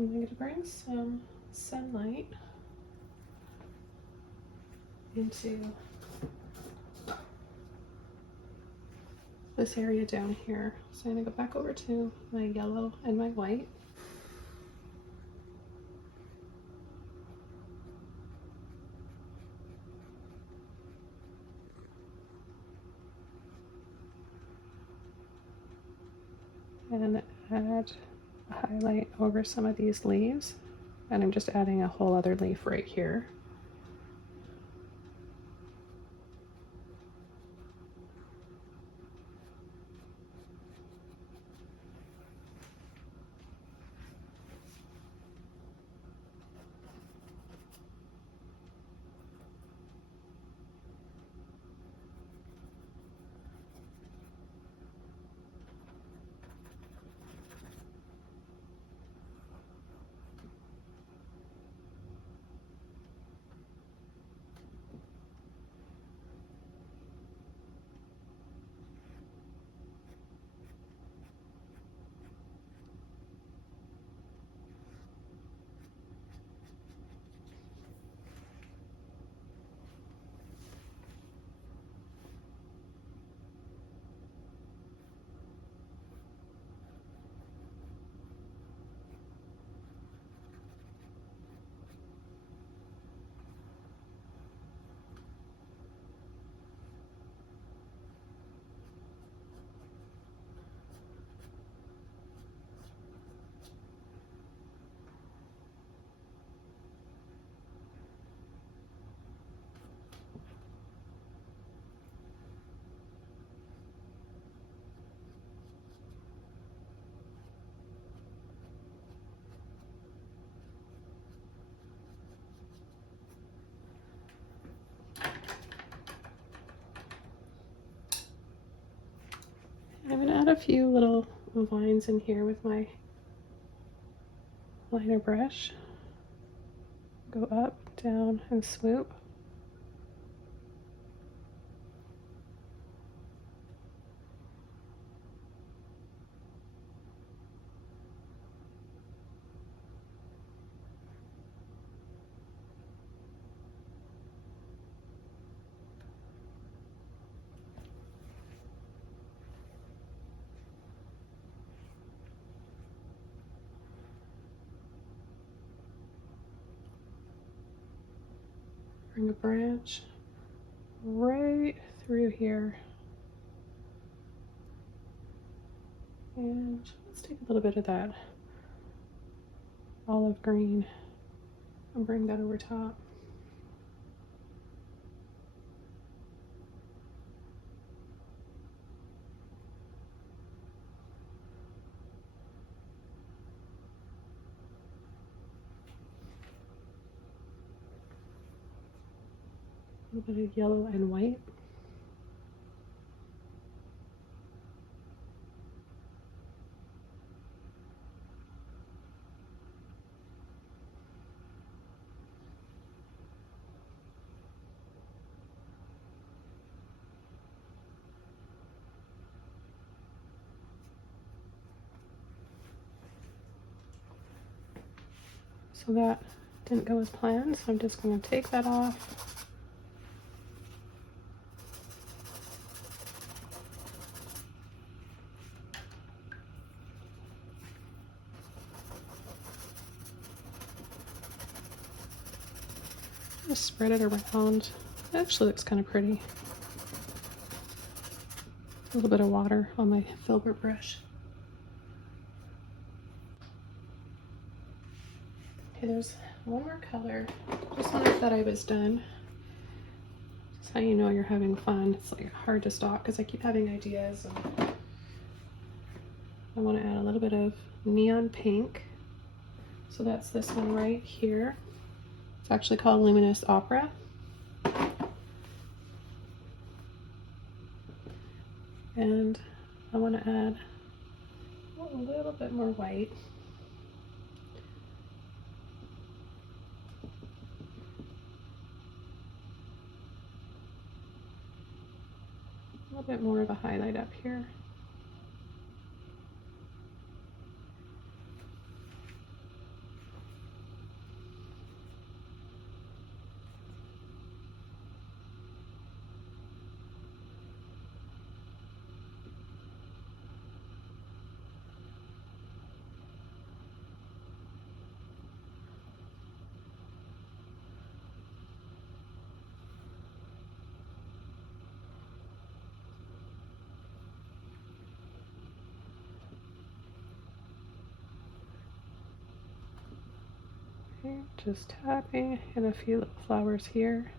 I'm going to bring some sunlight into this area down here. So I'm going to go back over to my yellow and my white. And add a highlight over some of these leaves. And I'm just adding a whole other leaf right here. I'm going to add a few little lines in here with my liner brush. Go up, down, and swoop. Bring a branch right through here. And let's take a little bit of that olive green and bring that over top. A little bit of yellow and white. So that didn't go as planned, so I'm just going to take that off. Just spread it around. It actually looks kind of pretty. A little bit of water on my filbert brush. Okay, there's one more color. Just when I thought I was done. That's how you know you're having fun. It's like hard to stop because I keep having ideas. And I want to add a little bit of neon pink. So that's this one right here. It's actually called Luminous Opera. And I want to add a little bit more white. A little bit more of a highlight up here. Okay, just tapping and a few little flowers here.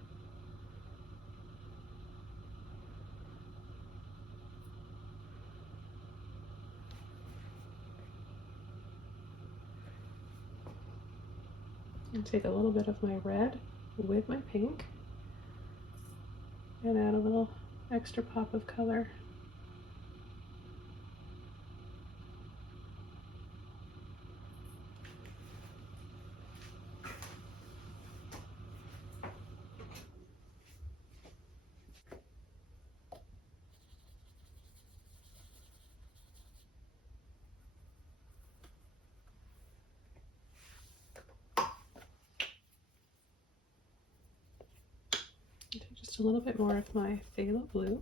And take a little bit of my red with my pink and add a little extra pop of color. Just a little bit more of my phthalo blue.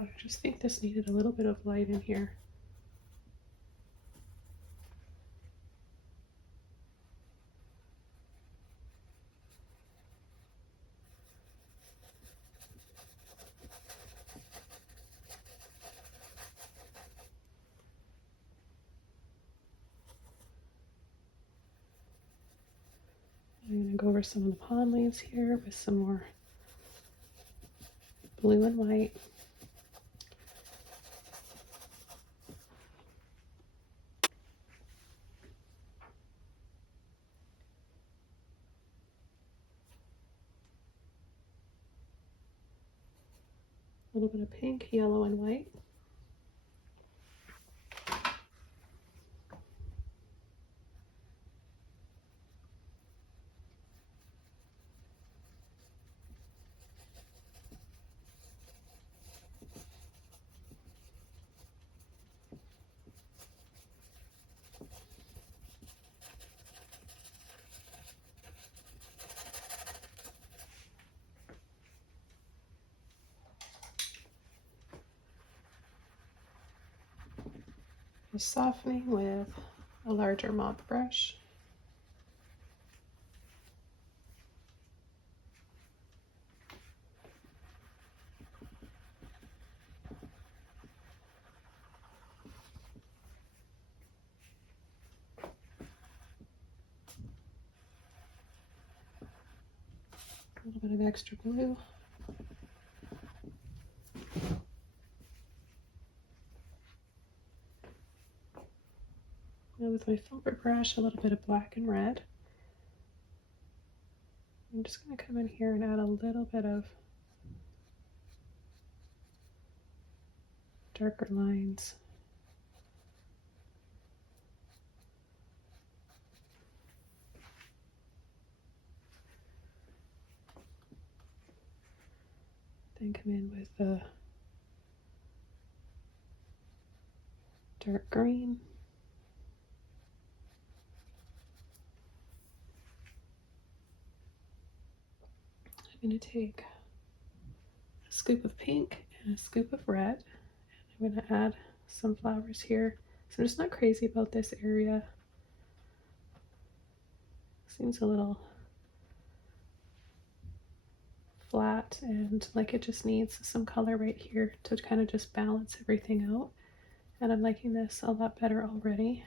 I just think this needed a little bit of light in here. I'm going to go over some of the pond leaves here with some more blue and white. little bit of pink, yellow, and white. Just softening with a larger mop brush. A little bit of extra glue. Now with my filbert brush, a little bit of black and red. I'm just going to come in here and add a little bit of darker lines. Then come in with the dark green. I'm going to take a scoop of pink and a scoop of red. I'm going to add some flowers here. So I'm just not crazy about this area. Seems a little flat and like it just needs some color right here to kind of just balance everything out. And I'm liking this a lot better already.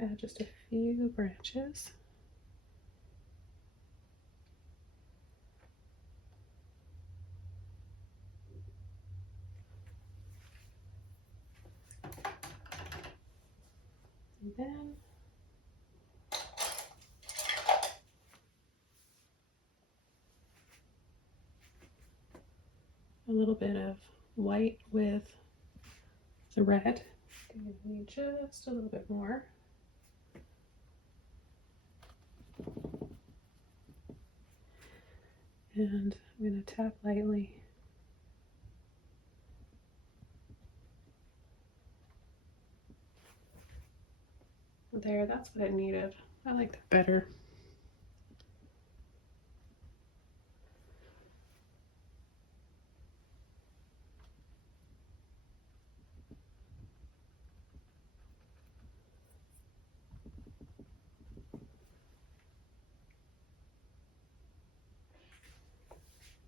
Add just a few branches. And then a little bit of white with the red. I'm going to need just a little bit more. And I'm going to tap lightly. There, that's what it needed. I like that better.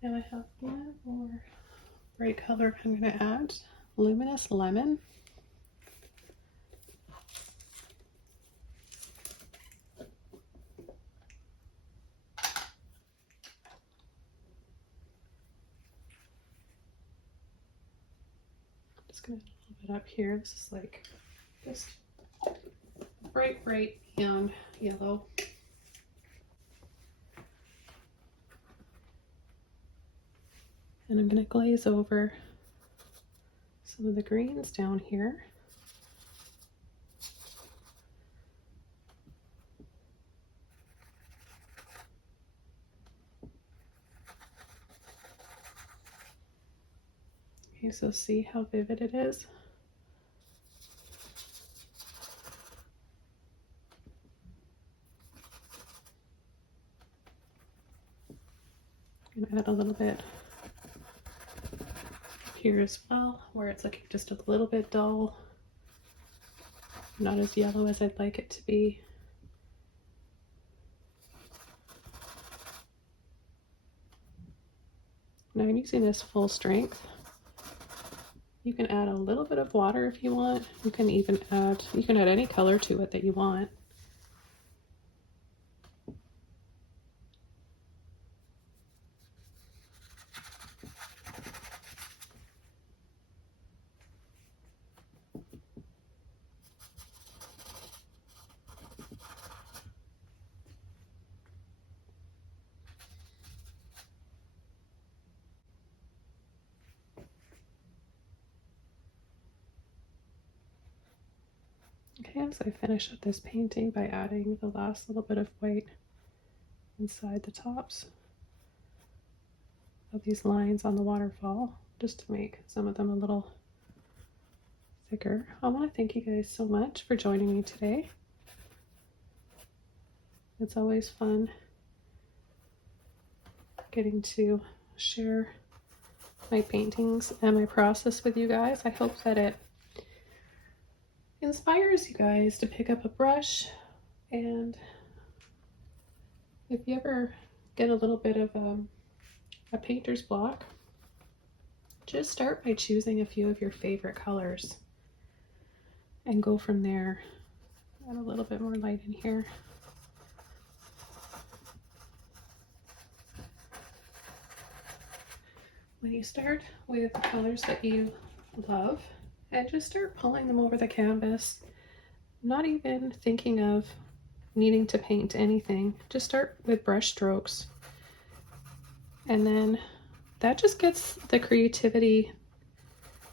Now I have one more bright color I'm going to add, Luminous Lemon. Just going to add a little bit up here. This is like just bright neon yellow. And I'm going to glaze over some of the greens down here. Okay, so see how vivid it is? I'm going to add a little bit here as well, where it's looking just a little bit dull, not as yellow as I'd like it to be. Now I'm using this full strength, You can add a little bit of water if you want. You can add any color to it that you want. Okay, so I finish up this painting by adding the last little bit of white inside the tops of these lines on the waterfall, just to make some of them a little thicker. I want to thank you guys so much for joining me today. It's always fun getting to share my paintings and my process with you guys. I hope that it inspires you guys to pick up a brush, and if you ever get a little bit of a painter's block, just start by choosing a few of your favorite colors and go from there. Add a little bit more light in here. When you start with the colors that you love, and just start pulling them over the canvas, not even thinking of needing to paint anything. Just start with brush strokes, and then that just gets the creativity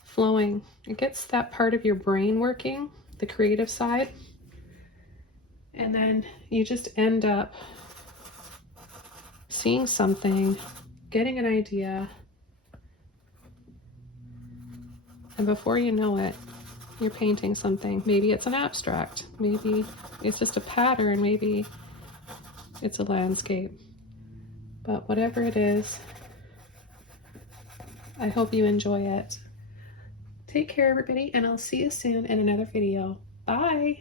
flowing. It gets that part of your brain working, the creative side, and then you just end up seeing something, getting an idea, and before you know it, you're painting something. Maybe it's an abstract, maybe it's just a pattern, maybe it's a landscape. But whatever it is, I hope you enjoy it. Take care, everybody, and I'll see you soon in another video. Bye!